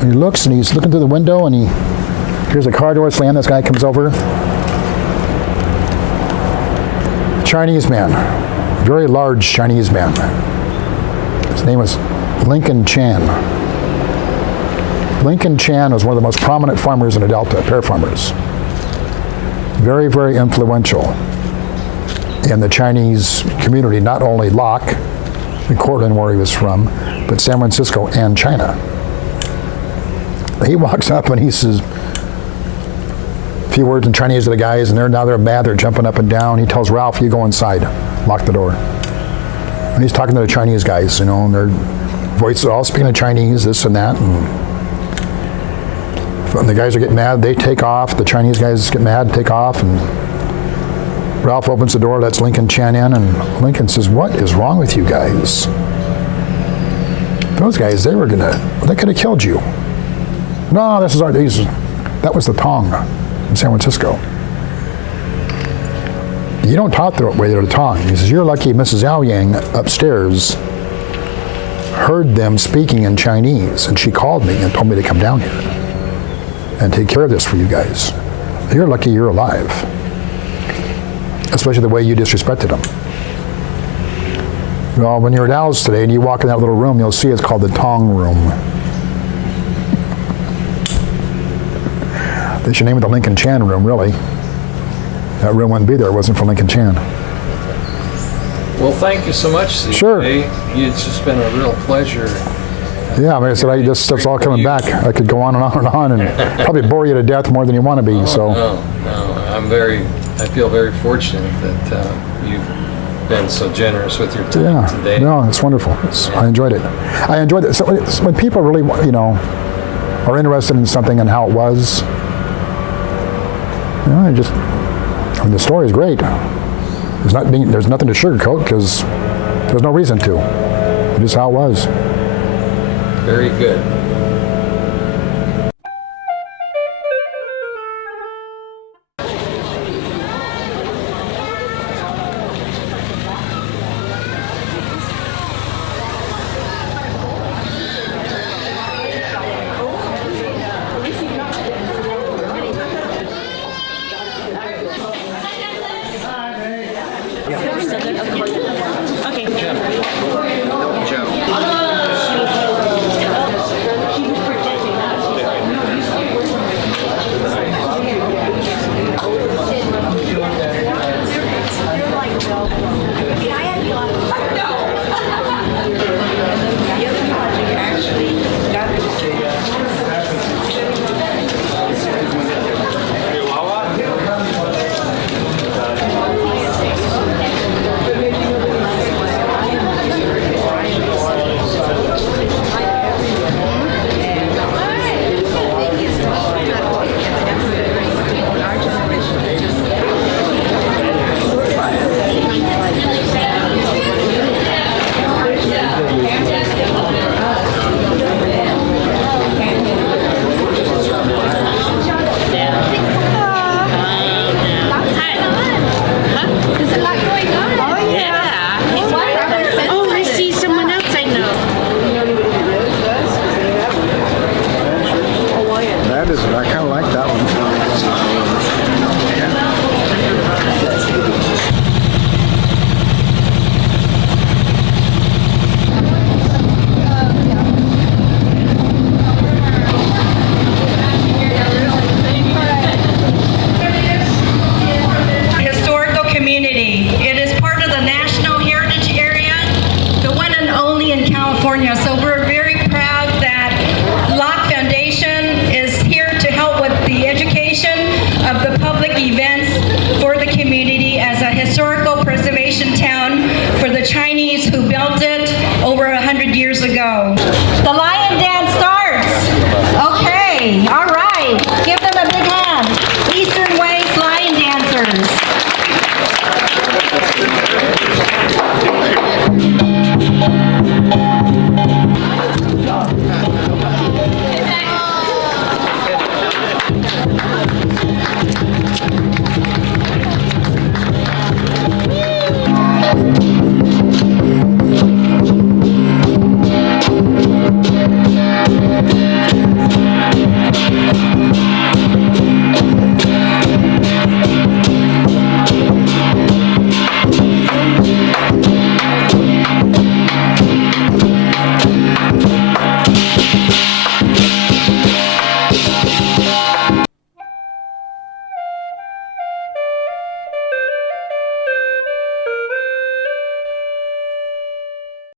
And he looks, and he's looking through the window, and he hears a car door slam. This guy comes over. Chinese man, very large Chinese man. His name was Lincoln Chan. Lincoln Chan was one of the most prominent farmers in the Delta, pear farmers. Very, very influential in the Chinese community, not only Locke, in Cortland where he was from, but San Francisco and China. He walks up and he says a few words in Chinese to the guys, and they're mad, they're jumping up and down. He tells Ralph, "You go inside, lock the door." And he's talking to the Chinese guys, and their voices are all speaking in Chinese, this and that. And the guys are getting mad, they take off. The Chinese guys get mad, take off, and Ralph opens the door, lets Lincoln Chan in, and Lincoln says, "What is wrong with you guys? Those guys, they could have killed you." "No, this is that was the Tong in San Francisco. You don't talk the way they're the Tong." He says, "You're lucky Mrs. Aoyang upstairs heard them speaking in Chinese, and she called me and told me to come down here and take care of this for you guys. You're lucky you're alive. Especially the way you disrespected them." Well, when you're at Al's today and you walk in that little room, you'll see it's called the Tong Room. They should name it the Lincoln Chan Room, really. That room wouldn't be there if it wasn't for Lincoln Chan. Well, thank you so much, CJ. Sure. It's just been a real pleasure. Yeah, like I said, this stuff's all coming back. I could go on and on and on and probably bore you to death more than you want to be. No, So. I feel very fortunate that you've been so generous with your time today. No, it's wonderful. I enjoyed it. I enjoyed it. So when people really, are interested in something and how it was, the story is great. There's nothing to sugarcoat because there's no reason to. Just how it was. Very good. Okay. go.